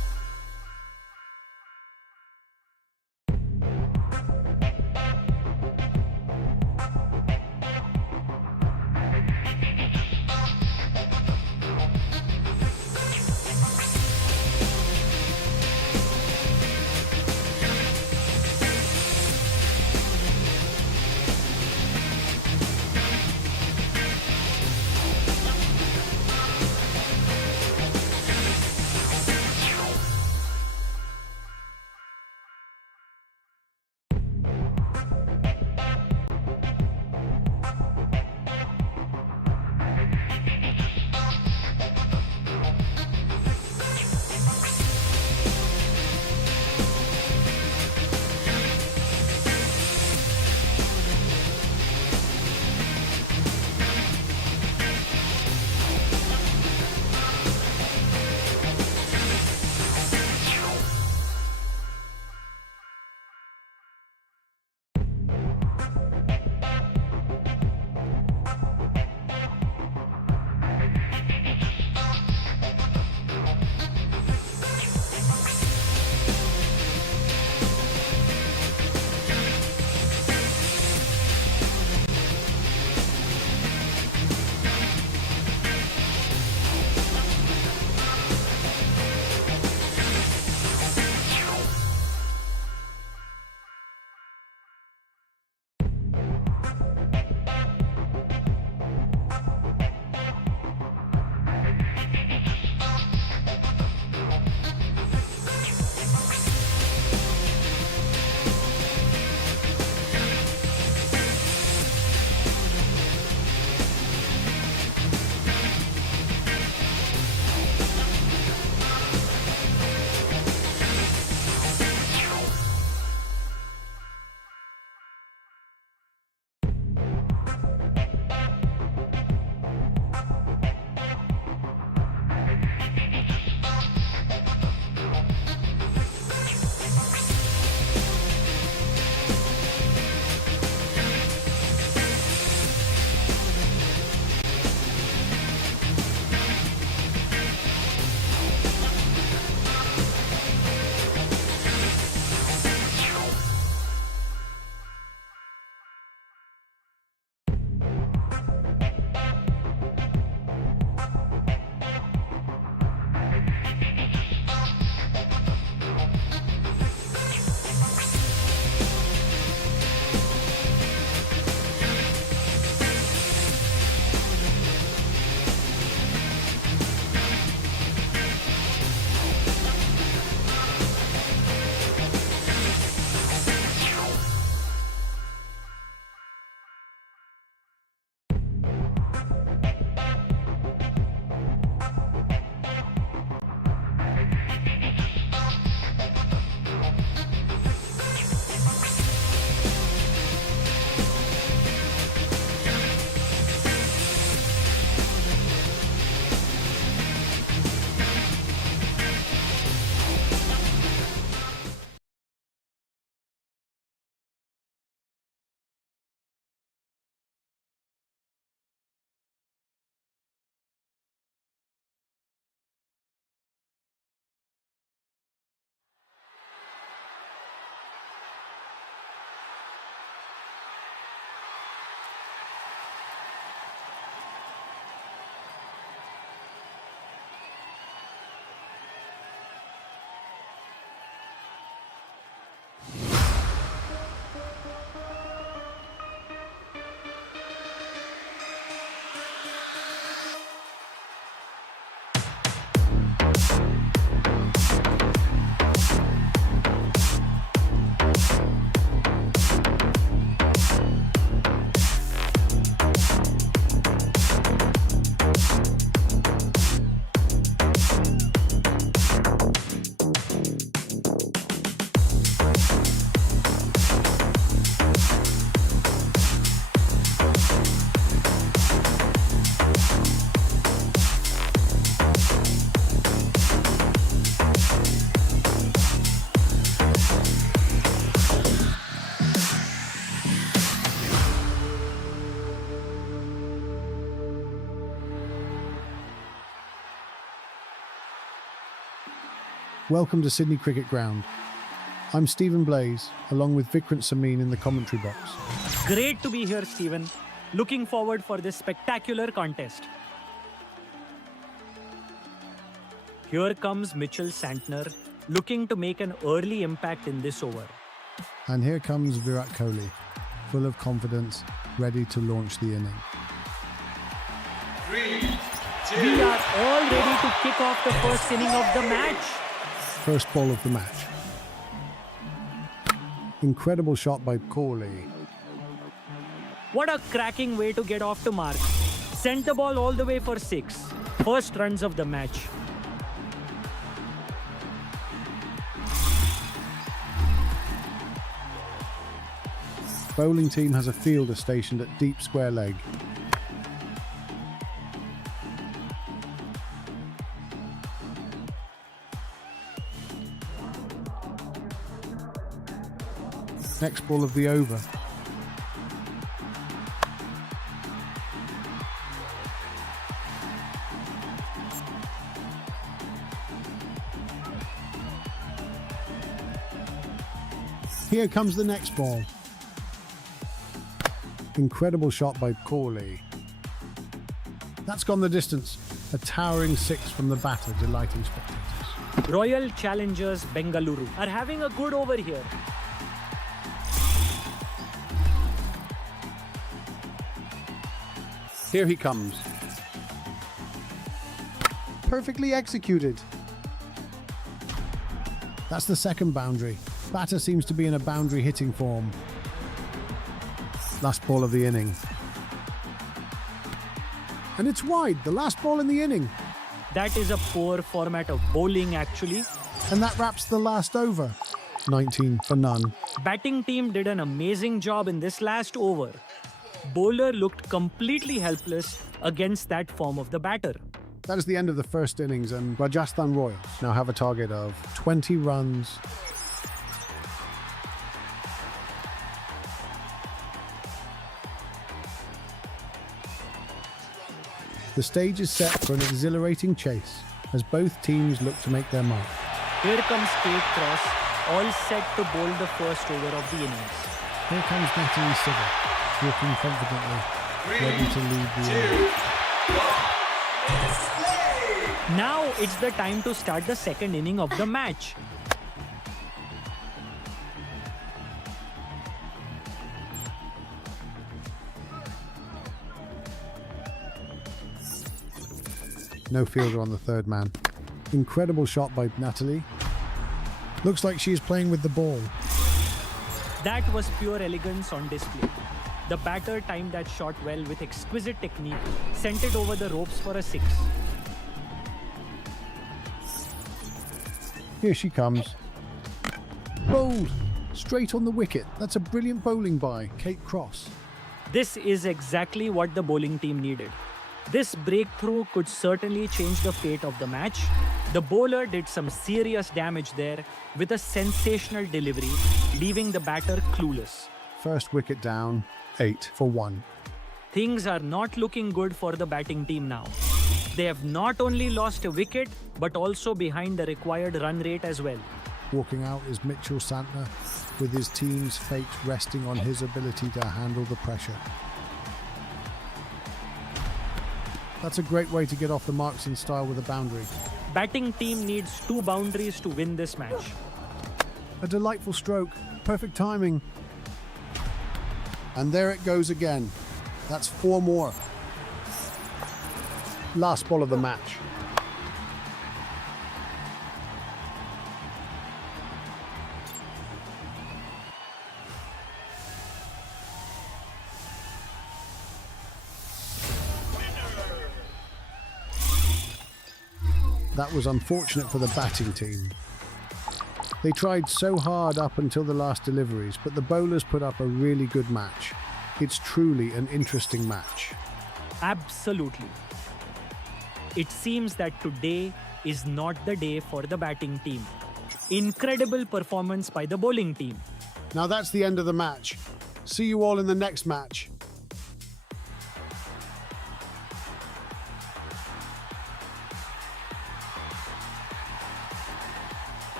Welcome to Sydney Cricket Ground. I'm Stephen Blaze, along with Vikrant Samin in the commentary box. Great to be here, Stephen. Looking forward for this spectacular contest. Here comes Mitchell Santner, looking to make an early impact in this over. And here comes Virat Kohli, full of confidence, ready to launch the inning. 3, 2, We are all ready to kick off the first inning of the match. First ball of the match. Incredible shot by Kohli. What a cracking way to get off to mark. Sent the ball all the way for 6. First runs of the match. Bowling team has a fielder stationed at deep square leg. Next ball of the over. Here comes the next ball. Incredible shot by Kohli. That's gone the distance. A towering 6 from the batter, delighting spectators. Royal Challengers Bengaluru are having a good over here. Here he comes. Perfectly executed. That's the second boundary. Batter seems to be in a boundary hitting form. Last ball of the inning. And it's wide, the last ball in the inning. That is a poor format of bowling actually. And that wraps the last over. 19 for none. Batting team did an amazing job in this last over. Bowler looked completely helpless against that form of the batter. That is the end of the first innings, and Rajasthan Royals now have a target of 20 runs. The stage is set for an exhilarating chase as both teams look to make their mark. Here comes Kate Cross, all set to bowl the first over of the innings. Here comes Natalie Civil, walking confidently, 3, ready to lead the 2, inning. 1. Now it's the time to start the second inning of the match. No fielder on the third man. Incredible shot by Natalie. Looks like she is playing with the ball. That was pure elegance on display. The batter timed that shot well with exquisite technique, sent it over the ropes for a 6. Here she comes. Bowled! Straight on the wicket. That's a brilliant bowling by Kate Cross. This is exactly what the bowling team needed. This breakthrough could certainly change the fate of the match. The bowler did some serious damage there with a sensational delivery, leaving the batter clueless. First wicket down, 8 for 1. Things are not looking good for the batting team now. They have not only lost a wicket, but also behind the required run rate as well. Walking out is Mitchell Santner, with his team's fate resting on his ability to handle the pressure. That's a great way to get off the marks in style with a boundary. Batting team needs 2 boundaries to win this match. A delightful stroke, perfect timing. And there it goes again. That's 4 more. Last ball of the match. That was unfortunate for the batting team. They tried so hard up until the last deliveries, but the bowlers put up a really good match. It's truly an interesting match. Absolutely. It seems that today is not the day for the batting team. Incredible performance by the bowling team. Now that's the end of the match. See you all in the next match.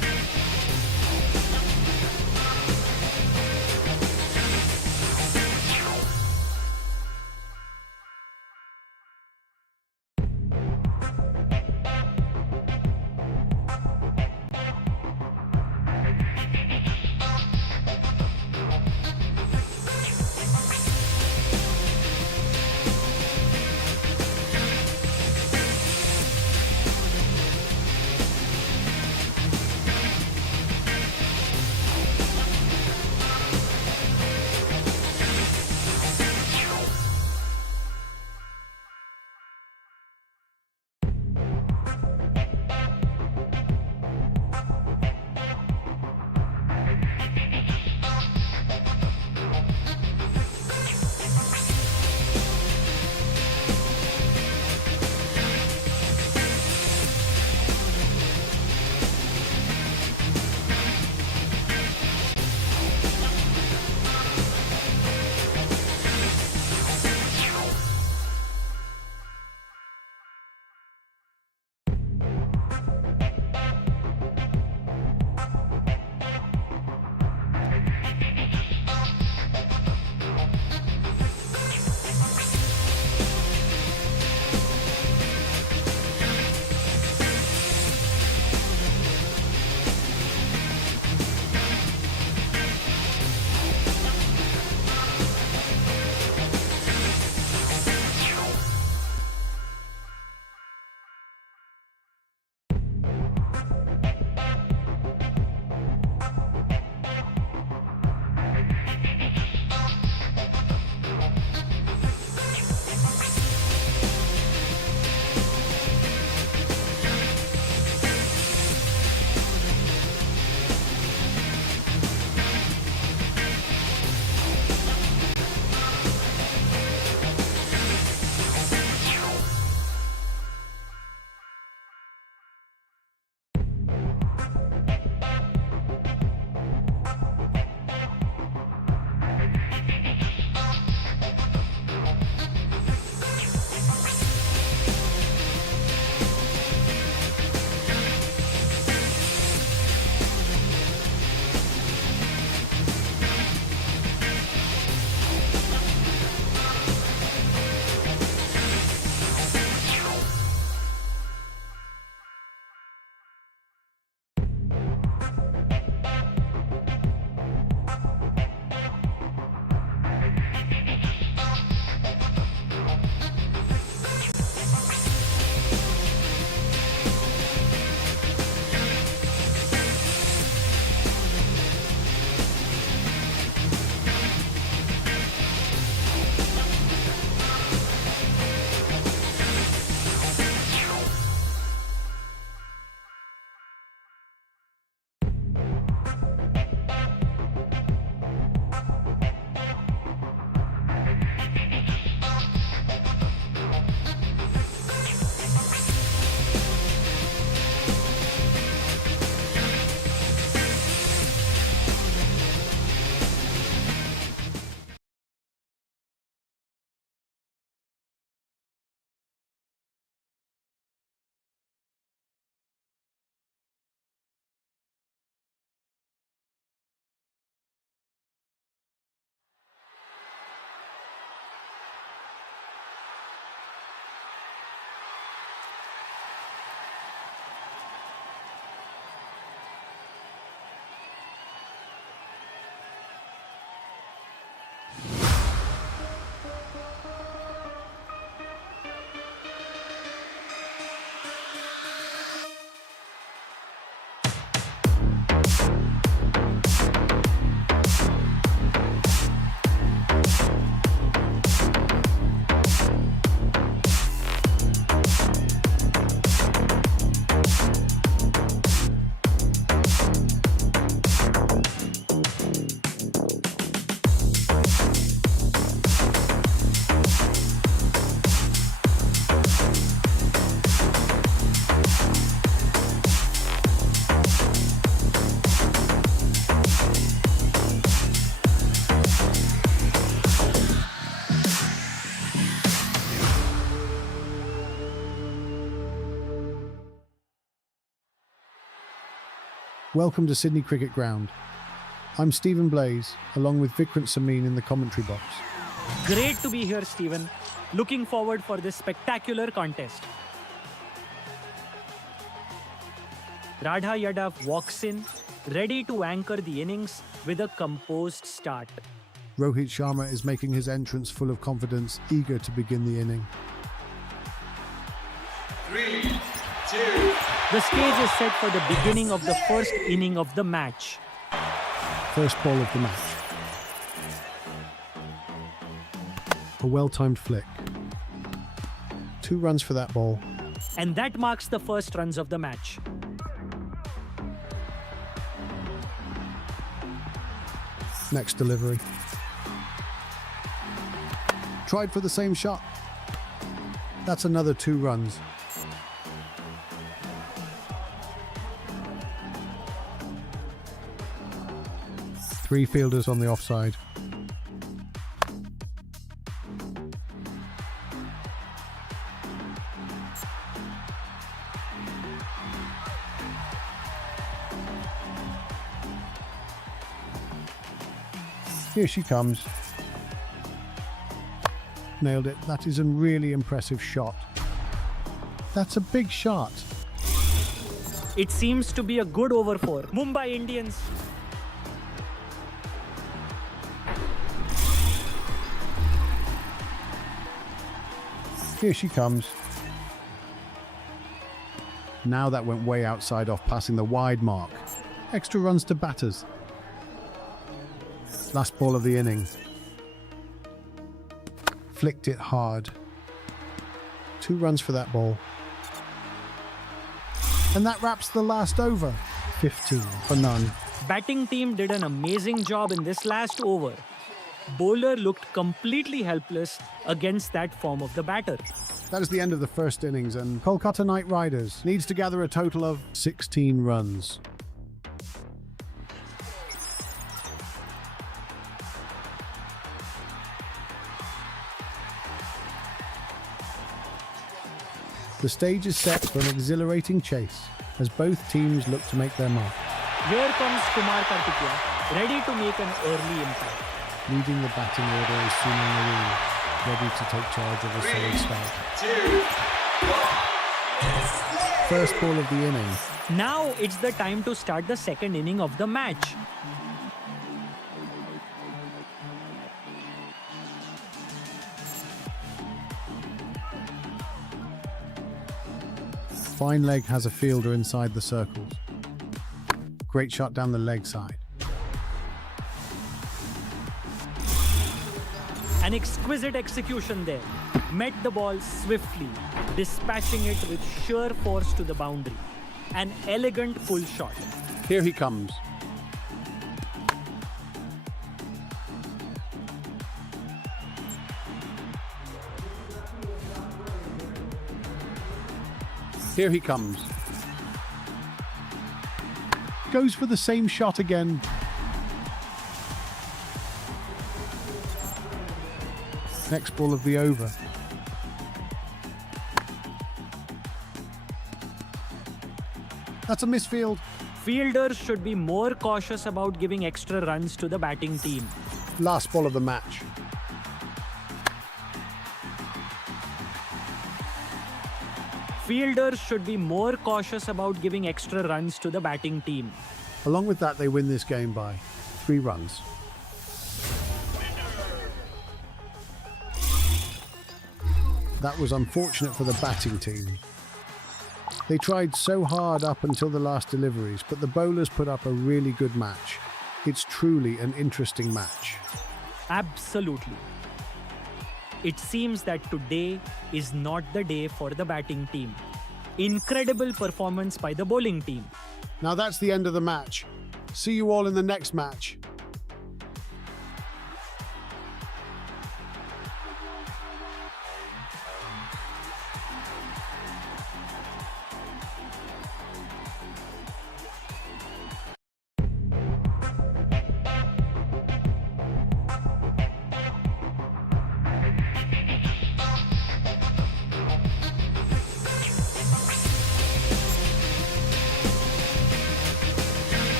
Welcome to Sydney Cricket Ground. I'm Stephen Blaze, along with Vikrant Samin in the commentary box. Great to be here, Stephen. Looking forward for this spectacular contest. Radha Yadav walks in, ready to anchor the innings with a composed start. Rohit Sharma is making his entrance full of confidence, eager to begin the inning. 3, 2, The stage is set for the beginning of the first inning of the match. First ball of the match. A well-timed flick. 2 runs for that ball. And that marks the first runs of the match. Next delivery. Tried for the same shot. That's another 2 runs. Three fielders on the offside. Here she comes. Nailed it. That is a really impressive shot. That's a big shot. It seems to be a good over for Mumbai Indians. Here she comes. Now that went way outside off passing the wide mark. Extra runs to batters. Last ball of the inning. Flicked it hard. 2 runs for that ball. And that wraps the last over. 15 for none. Batting team did an amazing job in this last over. Bowler looked completely helpless against that form of the batter. That is the end of the first innings, and Kolkata Knight Riders needs to gather a total of 16 runs. The stage is set for an exhilarating chase as both teams look to make their mark. Here comes Kumar Kartikeya, ready to make an early impact. Leading the batting order is Sunil Narine, ready to take charge of a solid start. 2, 1. First ball of the inning. Now it's the time to start the second inning of the match. Fine leg has a fielder inside the circles. Great shot down the leg side. An exquisite execution there. Met the ball swiftly, dispatching it with sheer force to the boundary. An elegant pull shot. Here he comes. Here he comes. Goes for the same shot again. Next ball of the over. That's a misfield. Fielders should be more cautious about giving extra runs to the batting team. Last ball of the match. Fielders should be more cautious about giving extra runs to the batting team. Along with that, they win this game by 3 runs. That was unfortunate for the batting team. They tried so hard up until the last deliveries, but the bowlers put up a really good match. It's truly an interesting match. Absolutely. It seems that today is not the day for the batting team. Incredible performance by the bowling team. Now that's the end of the match. See you all in the next match.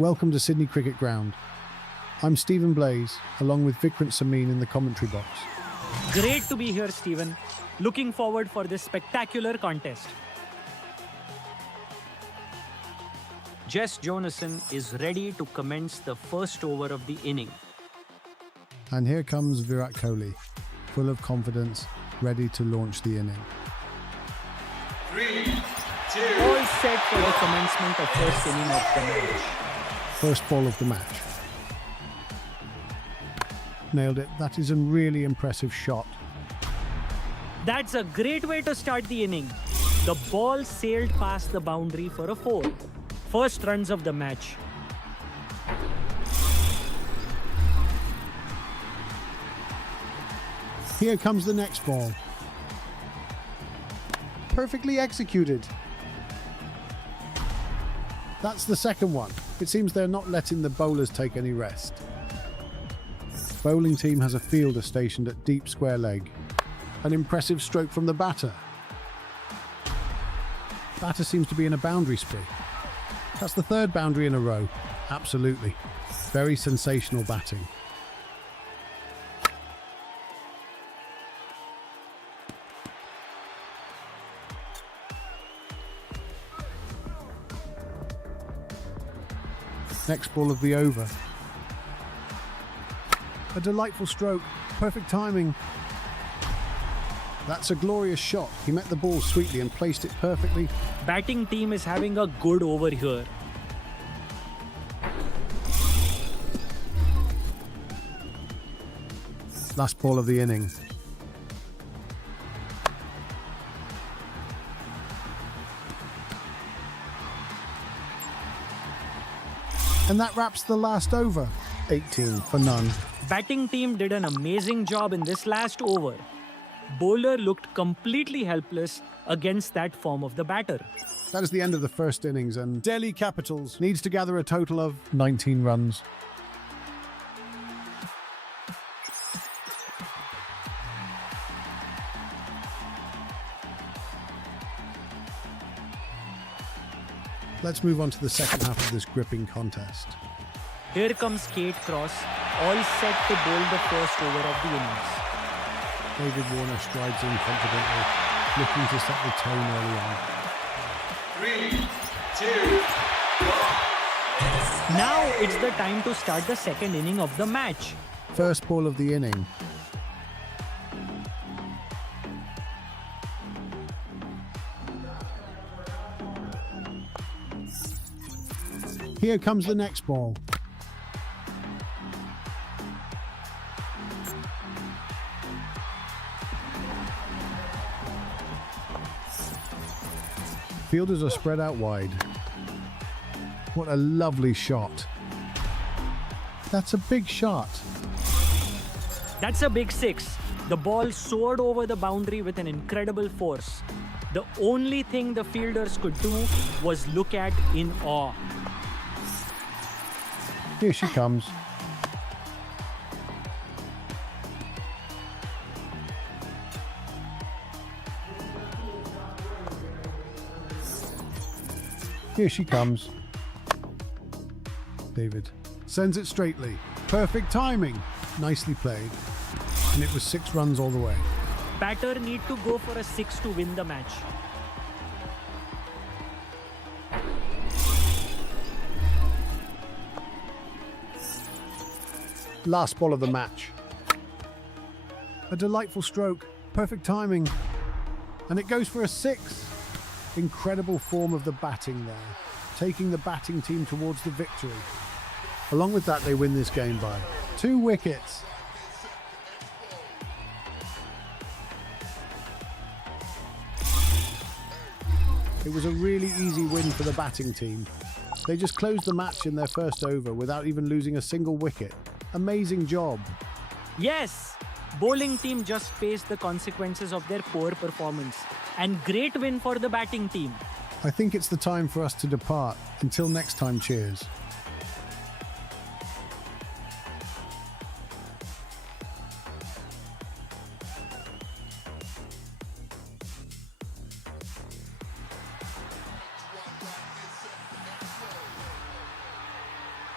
Welcome to Sydney Cricket Ground. I'm Stephen Blaze, along with Vikrant Samin in the commentary box. Great to be here, Stephen. Looking forward for this spectacular contest. Jess Jonassen is ready to commence the first over of the inning. And here comes Virat Kohli, full of confidence, ready to launch the inning. 3, 2, All set for the commencement of first inning of the match. First ball of the match. Nailed it. That is a really impressive shot. That's a great way to start the inning. The ball sailed past the boundary for a 4. First runs of the match. Here comes the next ball. Perfectly executed. That's the second one. It seems they're not letting the bowlers take any rest. Bowling team has a fielder stationed at deep square leg. An impressive stroke from the batter. Batter seems to be in a boundary spree. That's the third boundary in a row. Absolutely. Very sensational batting. Next ball of the over. A delightful stroke. Perfect timing. That's a glorious shot. He met the ball sweetly and placed it perfectly. Batting team is having a good over here. Last ball of the inning. And that wraps the last over. 18 for none. Batting team did an amazing job in this last over. Bowler looked completely helpless against that form of the batter. That is the end of the first innings, and Delhi Capitals needs to gather a total of 19 runs. Let's move on to the second half of this gripping contest. Here comes Kate Cross, all set to bowl the first over of the innings. David Warner strides in confidently, looking to set the tone early on. 3, 2, 1. Now it's the time to start the second inning of the match. First ball of the inning. Here comes the next ball. Fielders are spread out wide. What a lovely shot. That's a big shot. That's a big 6. The ball soared over the boundary with an incredible force. The only thing the fielders could do was look at in awe. Here she comes. Here she comes. David sends it straightly. Perfect timing. Nicely played. And it was 6 runs all the way. Batter need to go for a 6 to win the match. Last ball of the match. A delightful stroke. Perfect timing. And it goes for a 6. Incredible form of the batting there, taking the batting team towards the victory. Along with that, they win this game by 2 wickets. It was a really easy win for the batting team. They just closed the match in their first over without even losing a single wicket. Amazing job. Yes, bowling team just faced the consequences of their poor performance. And great win for the batting team. I think it's the time for us to depart. Until next time, cheers.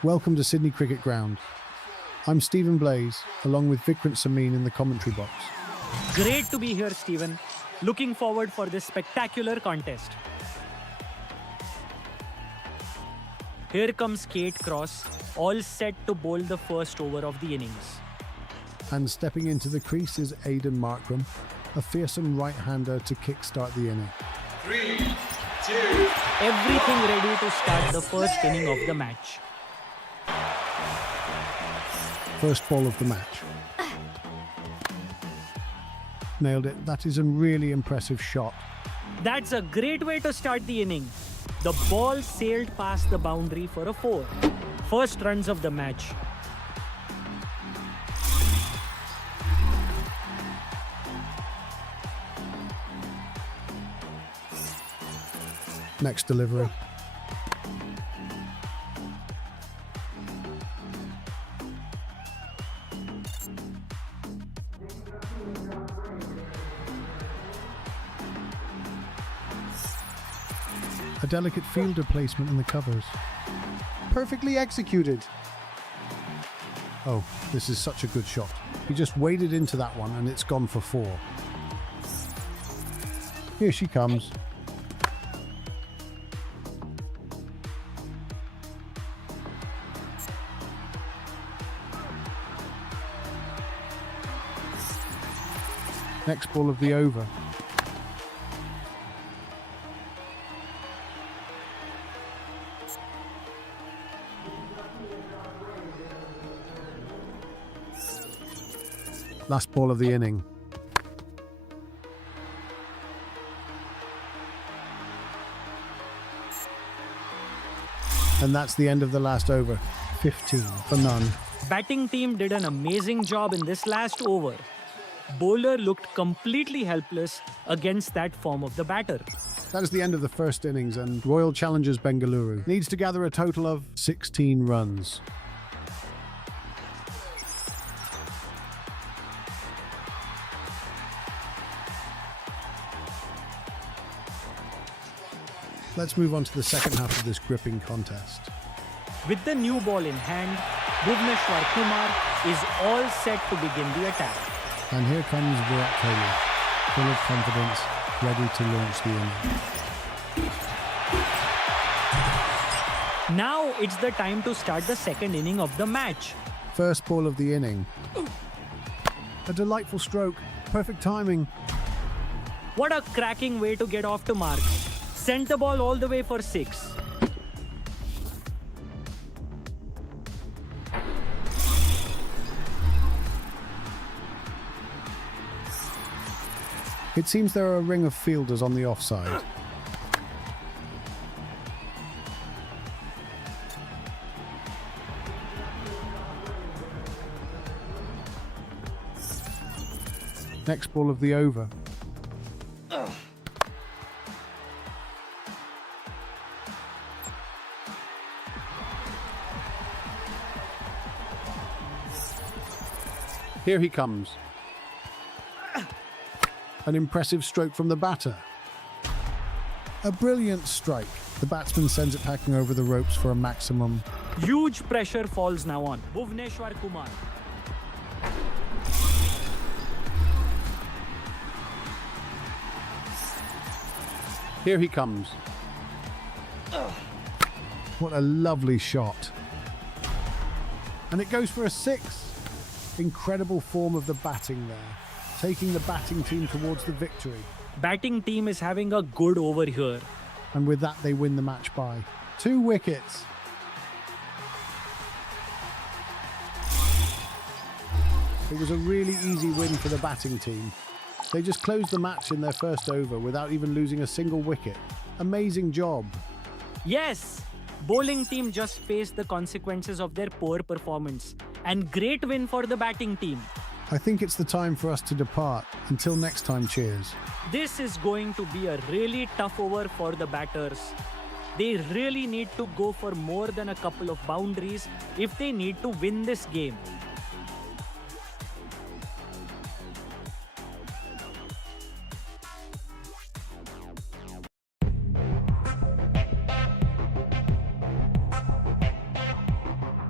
Welcome to Sydney Cricket Ground. I'm Stephen Blaze, along with Vikrant Samin in the commentary box. Great to be here, Stephen. Looking forward for this spectacular contest. Here comes Kate Cross, all set to bowl the first over of the innings. And stepping into the crease is Aidan Markram, a fearsome right-hander to kickstart the inning. 3, 2, Everything ready to start the first inning of the match. First ball of the match. Nailed it. That is a really impressive shot. That's a great way to start the inning. The ball sailed past the boundary for a 4. First runs of the match. Next delivery. A delicate fielder placement in the covers. Perfectly executed. Oh, this is such a good shot. He just waded into that one and it's gone for 4. Here she comes. Next ball of the over. Last ball of the inning. And that's the end of the last over. 15 for none. Batting team did an amazing job in this last over. Bowler looked completely helpless against that form of the batter. That is the end of the first innings, and Royal Challengers Bengaluru needs to gather a total of 16 runs. Let's move on to the second half of this gripping contest. With the new ball in hand, Bhuvneshwar Kumar is all set to begin the attack. And here comes Virat Kohli, full of confidence, ready to launch the inning. Now it's the time to start the second inning of the match. First ball of the inning. A delightful stroke, perfect timing. What a cracking way to get off to mark. Sent the ball all the way for 6. It seems there are a ring of fielders on the offside. Next ball of the over. Here he comes. An impressive stroke from the batter. A brilliant strike. The batsman sends it packing over the ropes for a maximum. Huge pressure falls now on Bhuvneshwar Kumar. Here he comes. What a lovely shot. And it goes for a 6. Incredible form of the batting there, taking the batting team towards the victory. Batting team is having a good over here. And with that, they win the match by 2 wickets. It was a really easy win for the batting team. They just closed the match in their first over without even losing a single wicket. Amazing job. Yes, bowling team just faced the consequences of their poor performance. And great win for the batting team. I think it's the time for us to depart. Until next time, cheers. This is going to be a really tough over for the batters. They really need to go for more than a couple of boundaries if they need to win this game.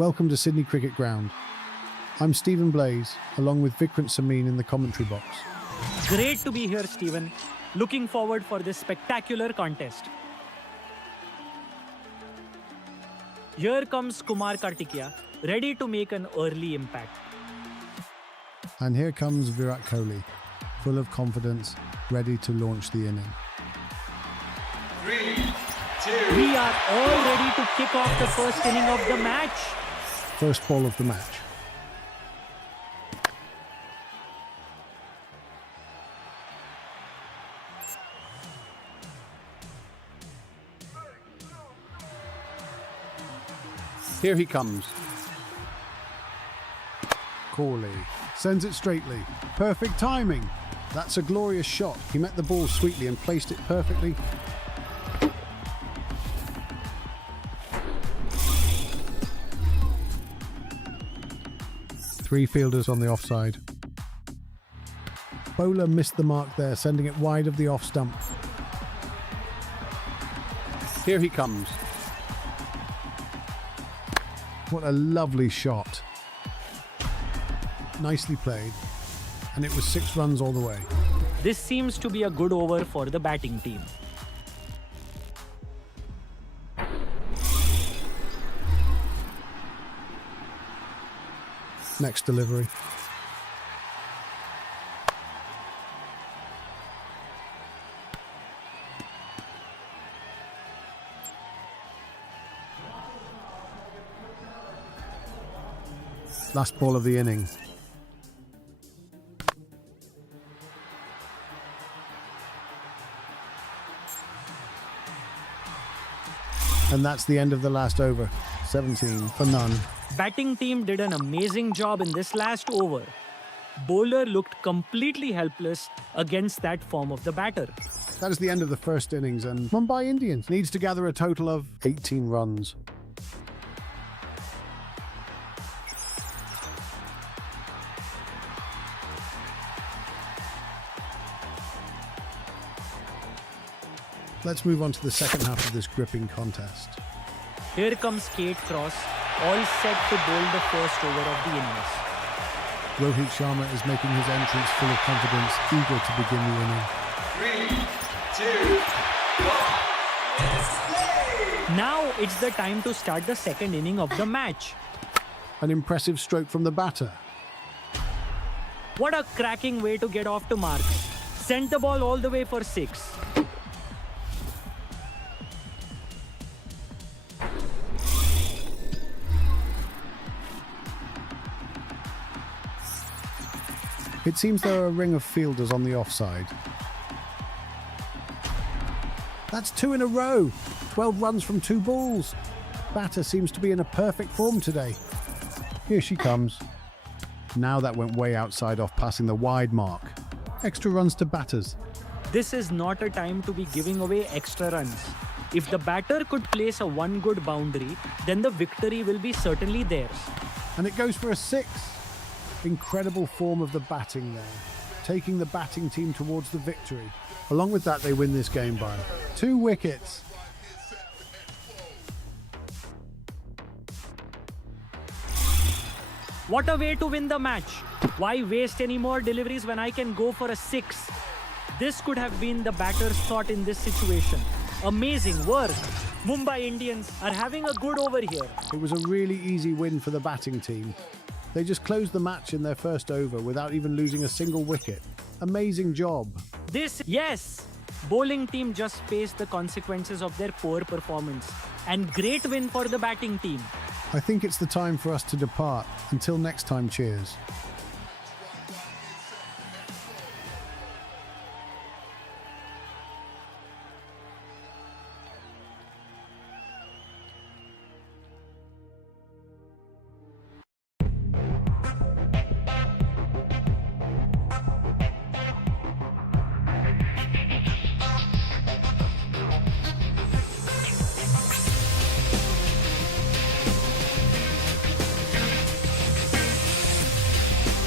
Welcome to Sydney Cricket Ground. I'm Stephen Blaze, along with Vikrant Samin in the commentary box. Great to be here, Stephen. Looking forward for this spectacular contest. Here comes Kumar Kartikeya, ready to make an early impact. And here comes Virat Kohli, full of confidence, ready to launch the inning. 3, 2, We are all ready to kick off the first inning of the match. First ball of the match. Here he comes. Kohli sends it straightly. Perfect timing. That's a glorious shot. He met the ball sweetly and placed it perfectly. Three fielders on the offside. Bowler missed the mark there, sending it wide of the off stump. Here he comes. What a lovely shot. Nicely played. And it was 6 runs all the way. This seems to be a good over for the batting team. Next delivery. Last ball of the inning. And that's the end of the last over. 17 for none. Batting team did an amazing job in this last over. Bowler looked completely helpless against that form of the batter. That is the end of the first innings, and Mumbai Indians needs to gather a total of 18 runs. Let's move on to the second half of this gripping contest. Here comes Kate Cross, all set to bowl the first over of the innings. Rohit Sharma is making his entrance full of confidence, eager to begin the inning. 3, 2, 1. Now it's the time to start the second inning of the match. An impressive stroke from the batter. What a cracking way to get off to marks. Sent the ball all the way for 6. It seems there are a ring of fielders on the offside. That's 2 in a row. 12 runs from 2 balls. Batter seems to be in a perfect form today. Here she comes. Now that went way outside off passing the wide mark. Extra runs to batters. This is not a time to be giving away extra runs. If the batter could place a one good boundary, then the victory will be certainly theirs. And it goes for a 6. Incredible form of the batting there, taking the batting team towards the victory. Along with that, they win this game by 2 wickets. What a way to win the match. Why waste any more deliveries when I can go for a 6? This could have been the batter's thought in this situation. Amazing work. Mumbai Indians are having a good over here. It was a really easy win for the batting team. They just closed the match in their first over without even losing a single wicket. Amazing job. Yes, bowling team just faced the consequences of their poor performance. And great win for the batting team. I think it's the time for us to depart. Until next time, cheers.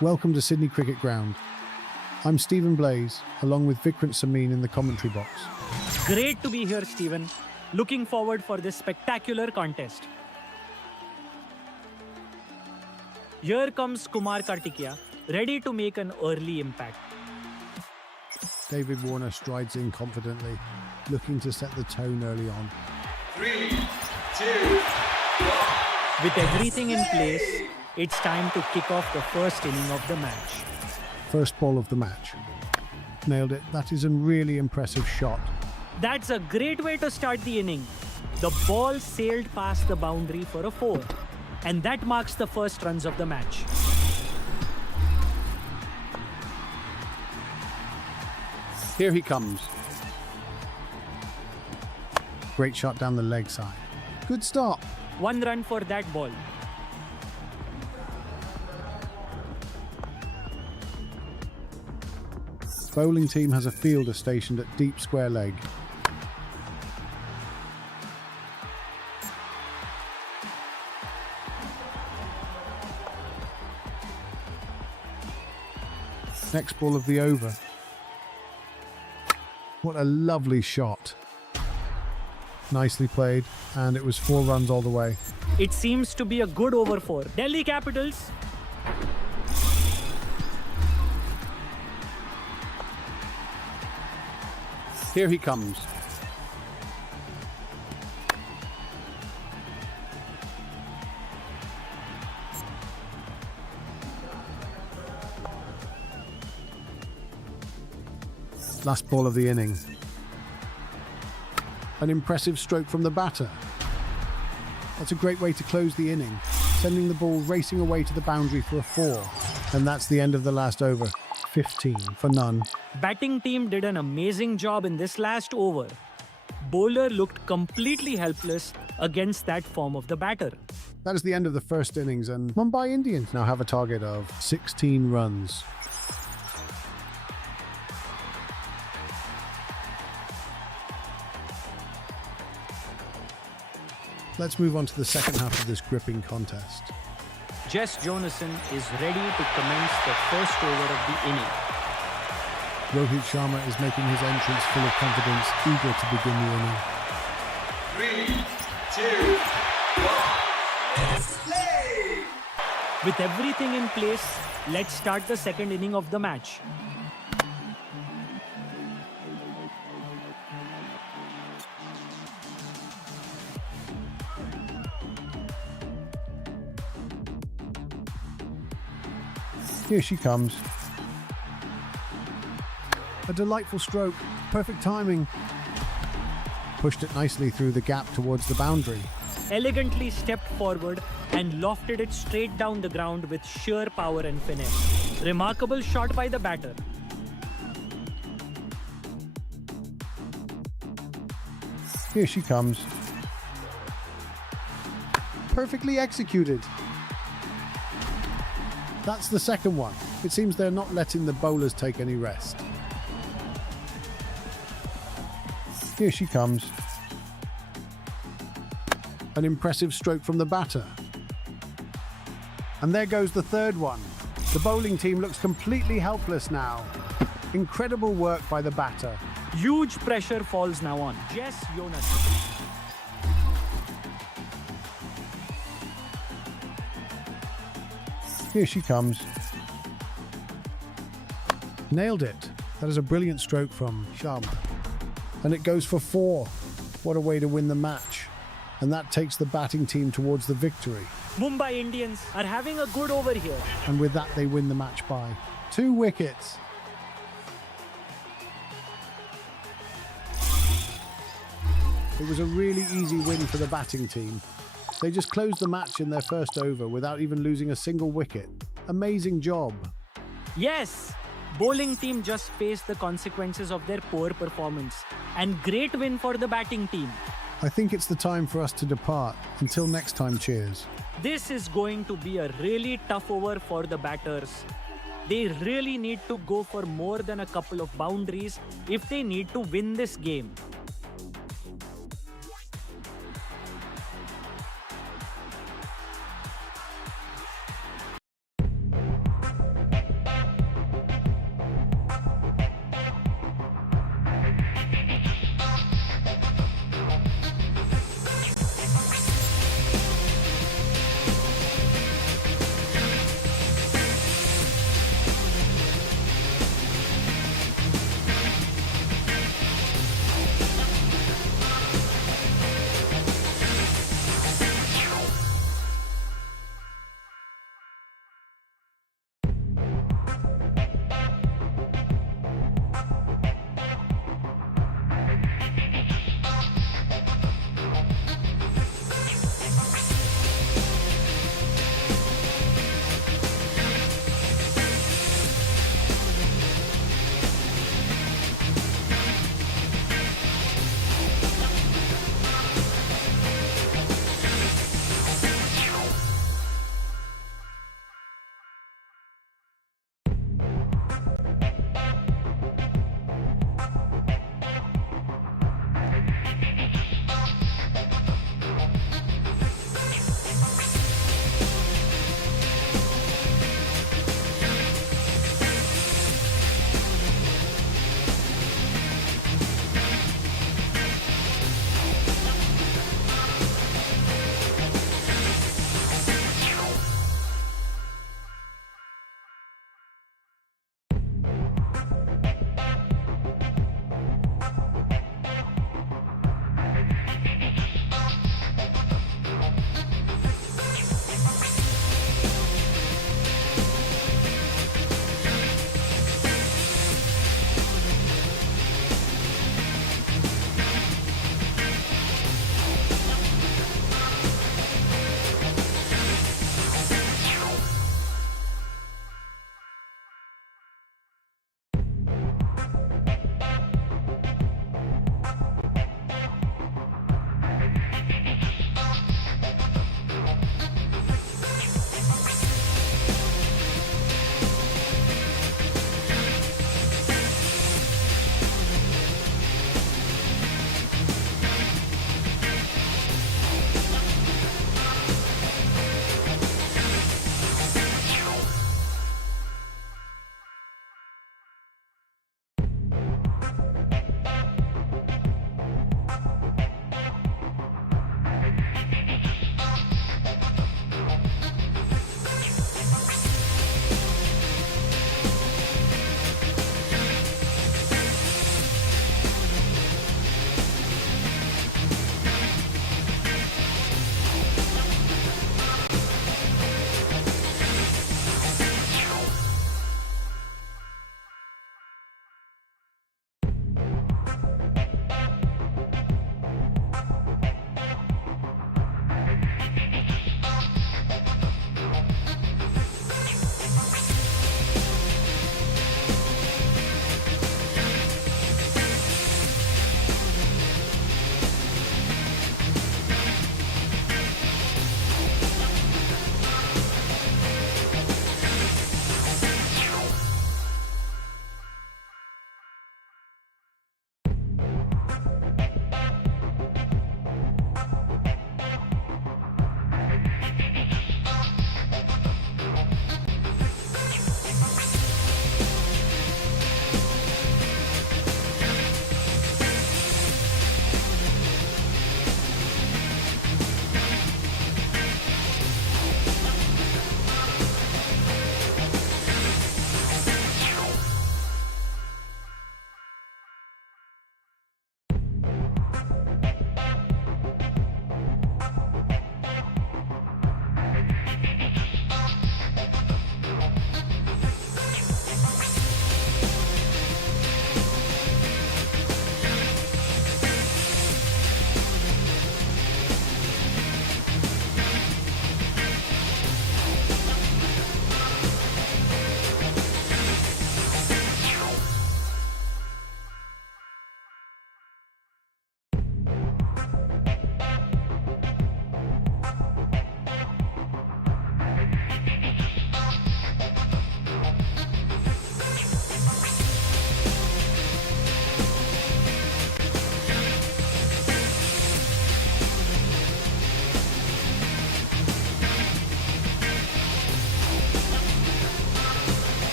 Welcome to Sydney Cricket Ground. I'm Stephen Blaze, along with Vikrant Samin in the commentary box. Great to be here, Stephen. Looking forward for this spectacular contest. Here comes Kumar Kartikeya, ready to make an early impact. David Warner strides in confidently, looking to set the tone early on. 3, 2, 1. With everything in place, it's time to kick off the first inning of the match. First ball of the match. Nailed it. That is a really impressive shot. That's a great way to start the inning. The ball sailed past the boundary for a 4. And that marks the first runs of the match. Here he comes. Great shot down the leg side. Good start. 1 run for that ball. Bowling team has a fielder stationed at deep square leg. Next ball of the over. What a lovely shot. Nicely played, and it was 4 runs all the way. It seems to be a good over for Delhi Capitals. Here he comes. Last ball of the inning. An impressive stroke from the batter. That's a great way to close the inning, sending the ball racing away to the boundary for a 4. And that's the end of the last over. 15 for none. Batting team did an amazing job in this last over. Bowler looked completely helpless against that form of the batter. That is the end of the first innings, and Mumbai Indians now have a target of 16 runs. Let's move on to the second half of this gripping contest. Jess Jonason is ready to commence the first over of the inning. Rohit Sharma is making his entrance full of confidence, eager to begin the inning. 3, 2, 1. Play! With everything in place, let's start the second inning of the match. Here she comes. A delightful stroke, perfect timing. Pushed it nicely through the gap towards the boundary. Elegantly stepped forward and lofted it straight down the ground with sheer power and finesse. Remarkable shot by the batter. Here she comes. Perfectly executed. That's the second one. It seems they're not letting the bowlers take any rest. Here she comes. An impressive stroke from the batter. And there goes the third one. The bowling team looks completely helpless now. Incredible work by the batter. Huge pressure falls now on Jess Jonason. Here she comes. Nailed it. That is a brilliant stroke from Sharma. And it goes for 4. What a way to win the match. And that takes the batting team towards the victory. Mumbai Indians are having a good over here. And with that, they win the match by 2 wickets. It was a really easy win for the batting team. They just closed the match in their first over without even losing a single wicket. Amazing job. Yes, bowling team just faced the consequences of their poor performance. And great win for the batting team. I think it's the time for us to depart. Until next time, cheers. This is going to be a really tough over for the batters. They really need to go for more than a couple of boundaries if they need to win this game.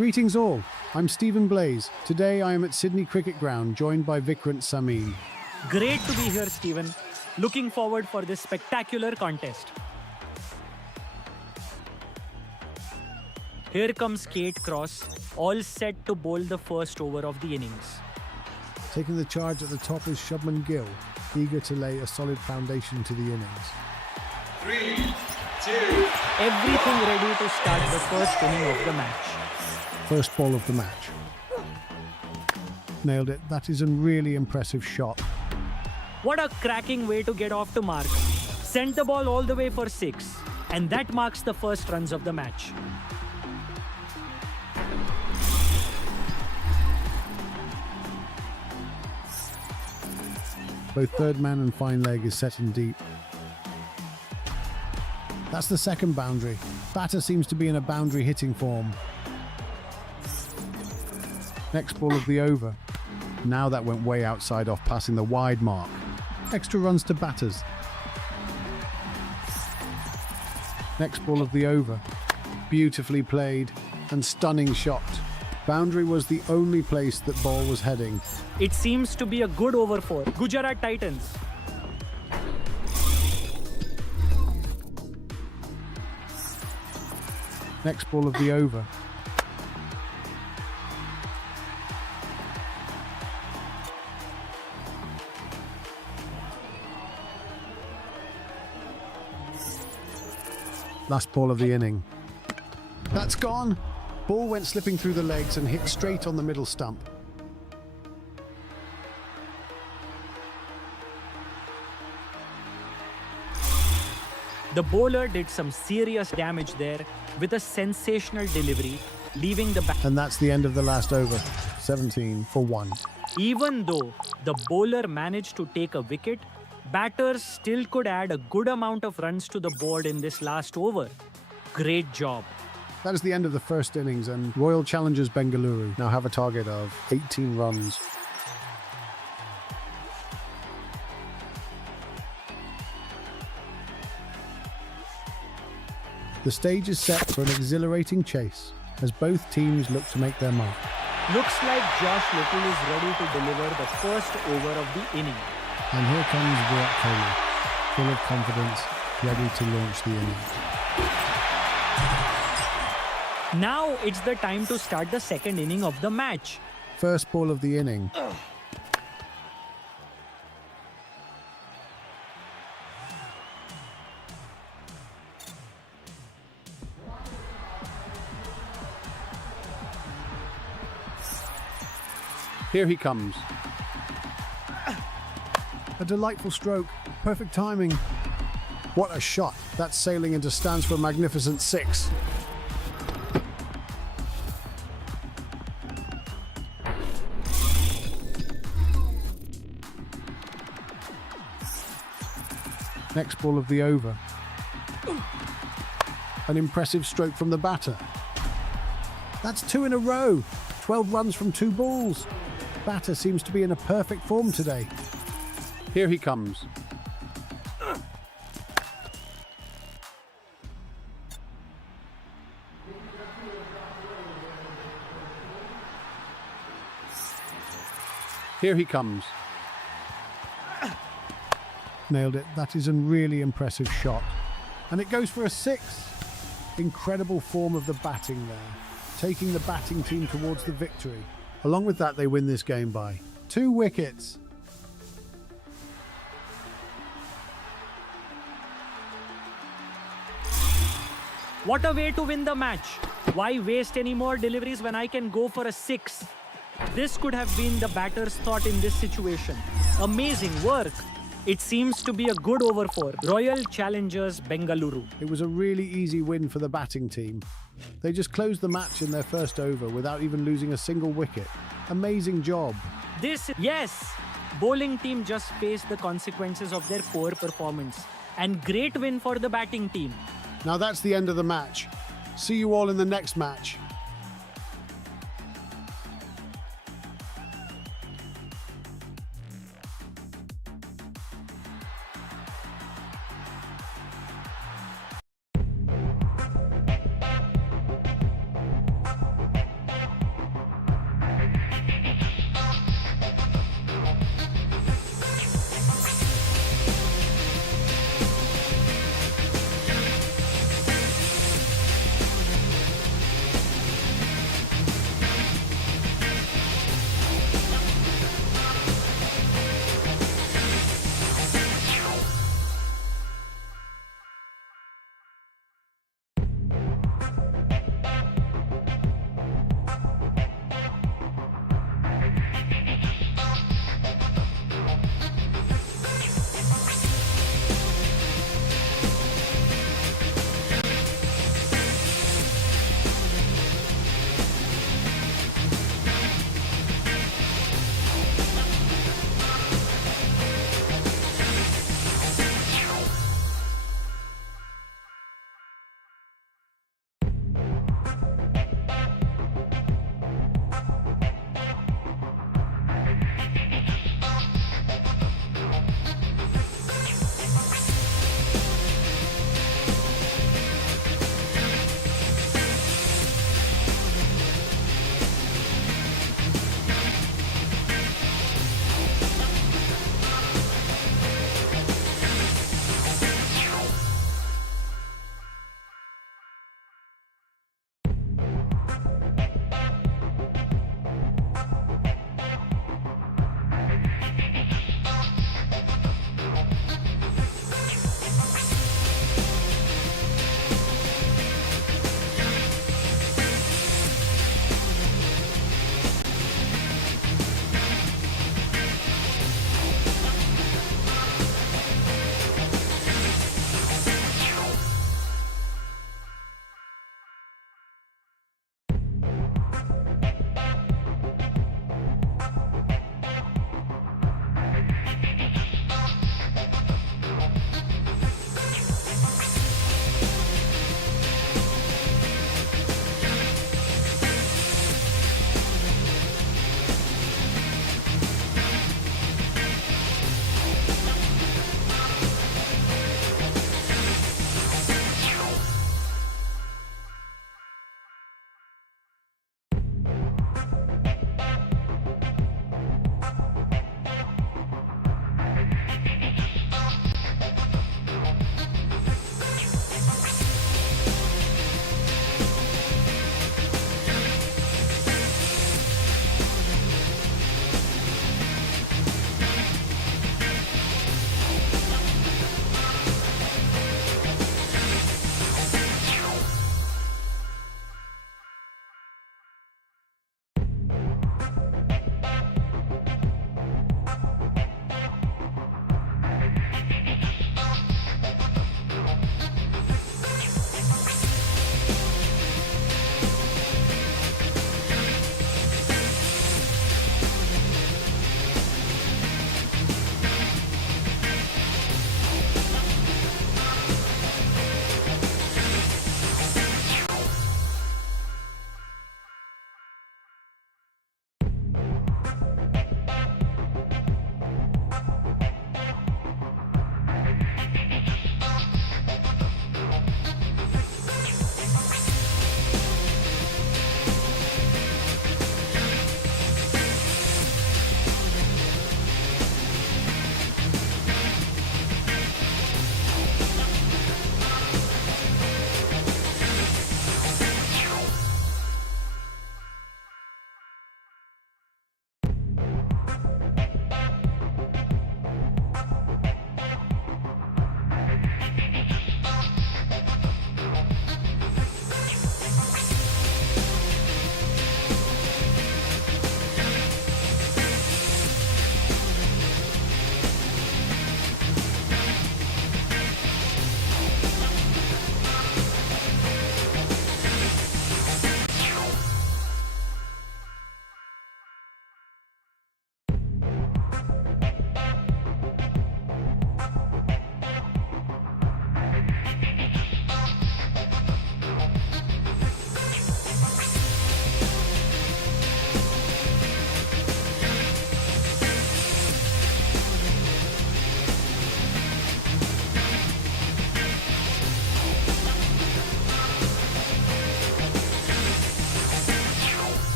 Greetings all, I'm Stephen Blaze. Today I am at Sydney Cricket Ground, joined by Vikrant Samin. Great to be here, Stephen. Looking forward for this spectacular contest. Here comes Kate Cross, all set to bowl the first over of the innings. Taking the charge at the top is Shubman Gill, eager to lay a solid foundation to the innings. 3, 2, Everything ready to start the first inning of the match. First ball of the match. Nailed it. That is a really impressive shot. What a cracking way to get off to mark. Sent the ball all the way for 6. And that marks the first runs of the match. Both third man and fine leg is set in deep. That's the second boundary. Batter seems to be in a boundary hitting form. Next ball of the over. Now that went way outside off passing the wide mark. Extra runs to batters. Next ball of the over. Beautifully played and stunning shot. Boundary was the only place that ball was heading. It seems to be a good over for Gujarat Titans. Next ball of the over. Last ball of the inning. That's gone. Ball went slipping through the legs and hit straight on the middle stump. The bowler did some serious damage there with a sensational delivery, leaving the And that's the end of the last over. 17 for 1. Even though the bowler managed to take a wicket, batters still could add a good amount of runs to the board in this last over. Great job. That is the end of the first innings, and Royal Challengers Bengaluru now have a target of 18 runs. The stage is set for an exhilarating chase as both teams look to make their mark. Looks like Josh Little is ready to deliver the first over of the inning. And here comes Virat Kohli, full of confidence, ready to launch the inning. Now it's the time to start the second inning of the match. First ball of the inning. Here he comes. A delightful stroke, perfect timing. What a shot. That's sailing into stands for a magnificent 6. Next ball of the over. An impressive stroke from the batter. That's 2 in a row. 12 runs from 2 balls. Batter seems to be in a perfect form today. Here he comes. Here he comes. Nailed it. That is a really impressive shot. And it goes for a 6. Incredible form of the batting there, taking the batting team towards the victory. Along with that, they win this game by 2 wickets. What a way to win the match. Why waste any more deliveries when I can go for a 6? This could have been the batter's thought in this situation. Amazing work. It seems to be a good over for Royal Challengers Bengaluru. It was a really easy win for the batting team. They just closed the match in their first over without even losing a single wicket. Amazing job. Yes, bowling team just faced the consequences of their poor performance. And great win for the batting team. Now that's the end of the match. See you all in the next match.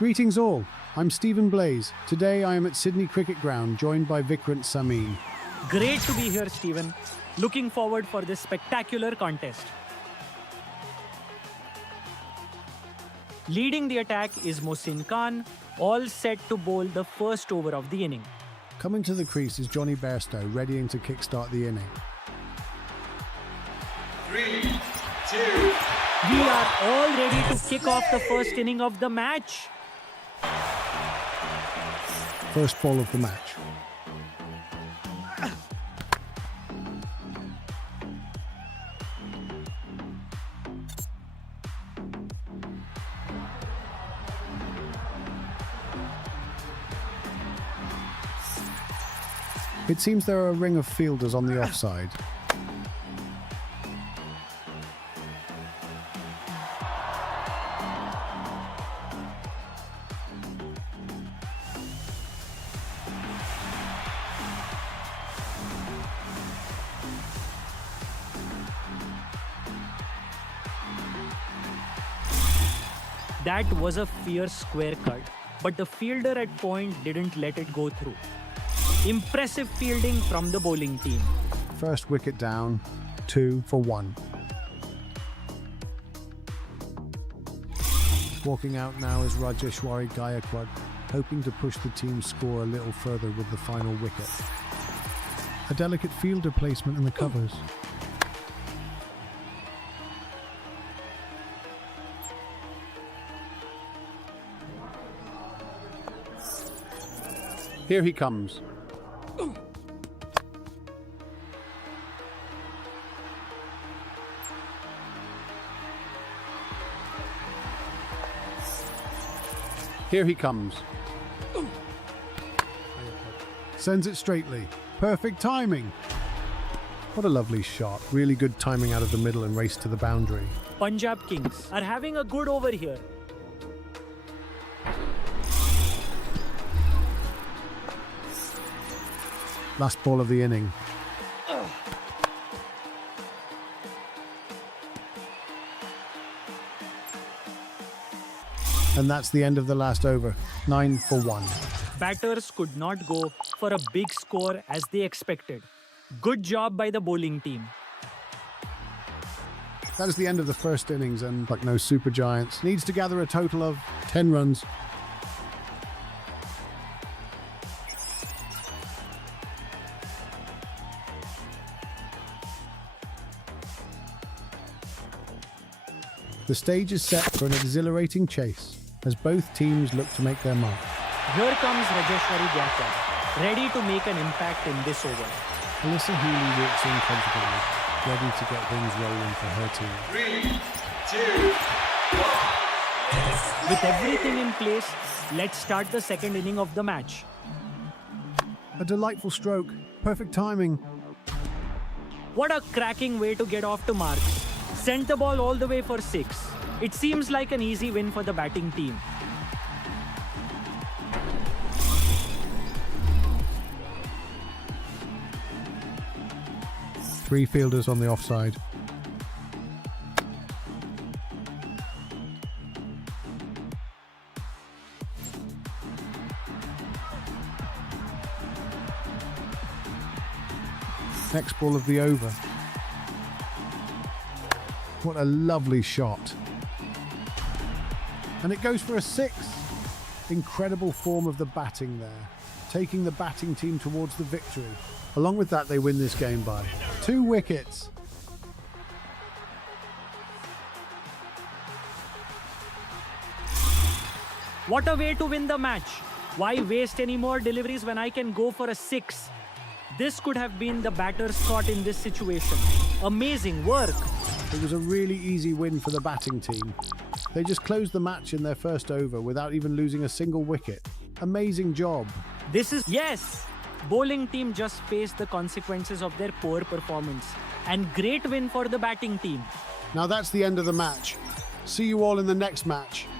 Greetings all, I'm Stephen Blaze. Today I am at Sydney Cricket Ground, joined by Vikrant Samin. Great to be here, Stephen. Looking forward for this spectacular contest. Leading the attack is Mohsin Khan, all set to bowl the first over of the inning. Coming to the crease is Johnny Bairstow, readying to kickstart the inning. 3, 2, We are all ready to kick off the first inning of the match. First ball of the match. It seems there are a ring of fielders on the offside. That was a fierce square cut, but the fielder at point didn't let it go through. Impressive fielding from the bowling team. First wicket down, 2 for 1. Walking out now is Rajeshwari Gaikwad, hoping to push the team's score a little further with the final wicket. A delicate fielder placement in the covers. Here he comes. Here he comes. Sends it straightly. Perfect timing. What a lovely shot. Really good timing out of the middle and race to the boundary. Punjab Kings are having a good over here. Last ball of the inning. And that's the end of the last over. 9 for 1. Batters could not go for a big score as they expected. Good job by the bowling team. That is the end of the first innings, and like no super giants, needs to gather a total of 10 runs. The stage is set for an exhilarating chase as both teams look to make their mark. Here comes Rajeshwari Gaikwad, ready to make an impact in this over. Alyssa Healy walks in confidently, ready to get things rolling for her team. 3, 2, 1. With everything in place, let's start the second inning of the match. A delightful stroke, perfect timing. What a cracking way to get off to marks. Sent the ball all the way for 6. It seems like an easy win for the batting team. Three fielders on the offside. Next ball of the over. What a lovely shot. And it goes for a 6. Incredible form of the batting there, taking the batting team towards the victory. Along with that, they win this game by 2 wickets. What a way to win the match. Why waste any more deliveries when I can go for a 6? This could have been the batter's thought in this situation. Amazing work. It was a really easy win for the batting team. They just closed the match in their first over without even losing a single wicket. Amazing job. Yes! Bowling team just faced the consequences of their poor performance. And great win for the batting team. Now that's the end of the match. See you all in the next match.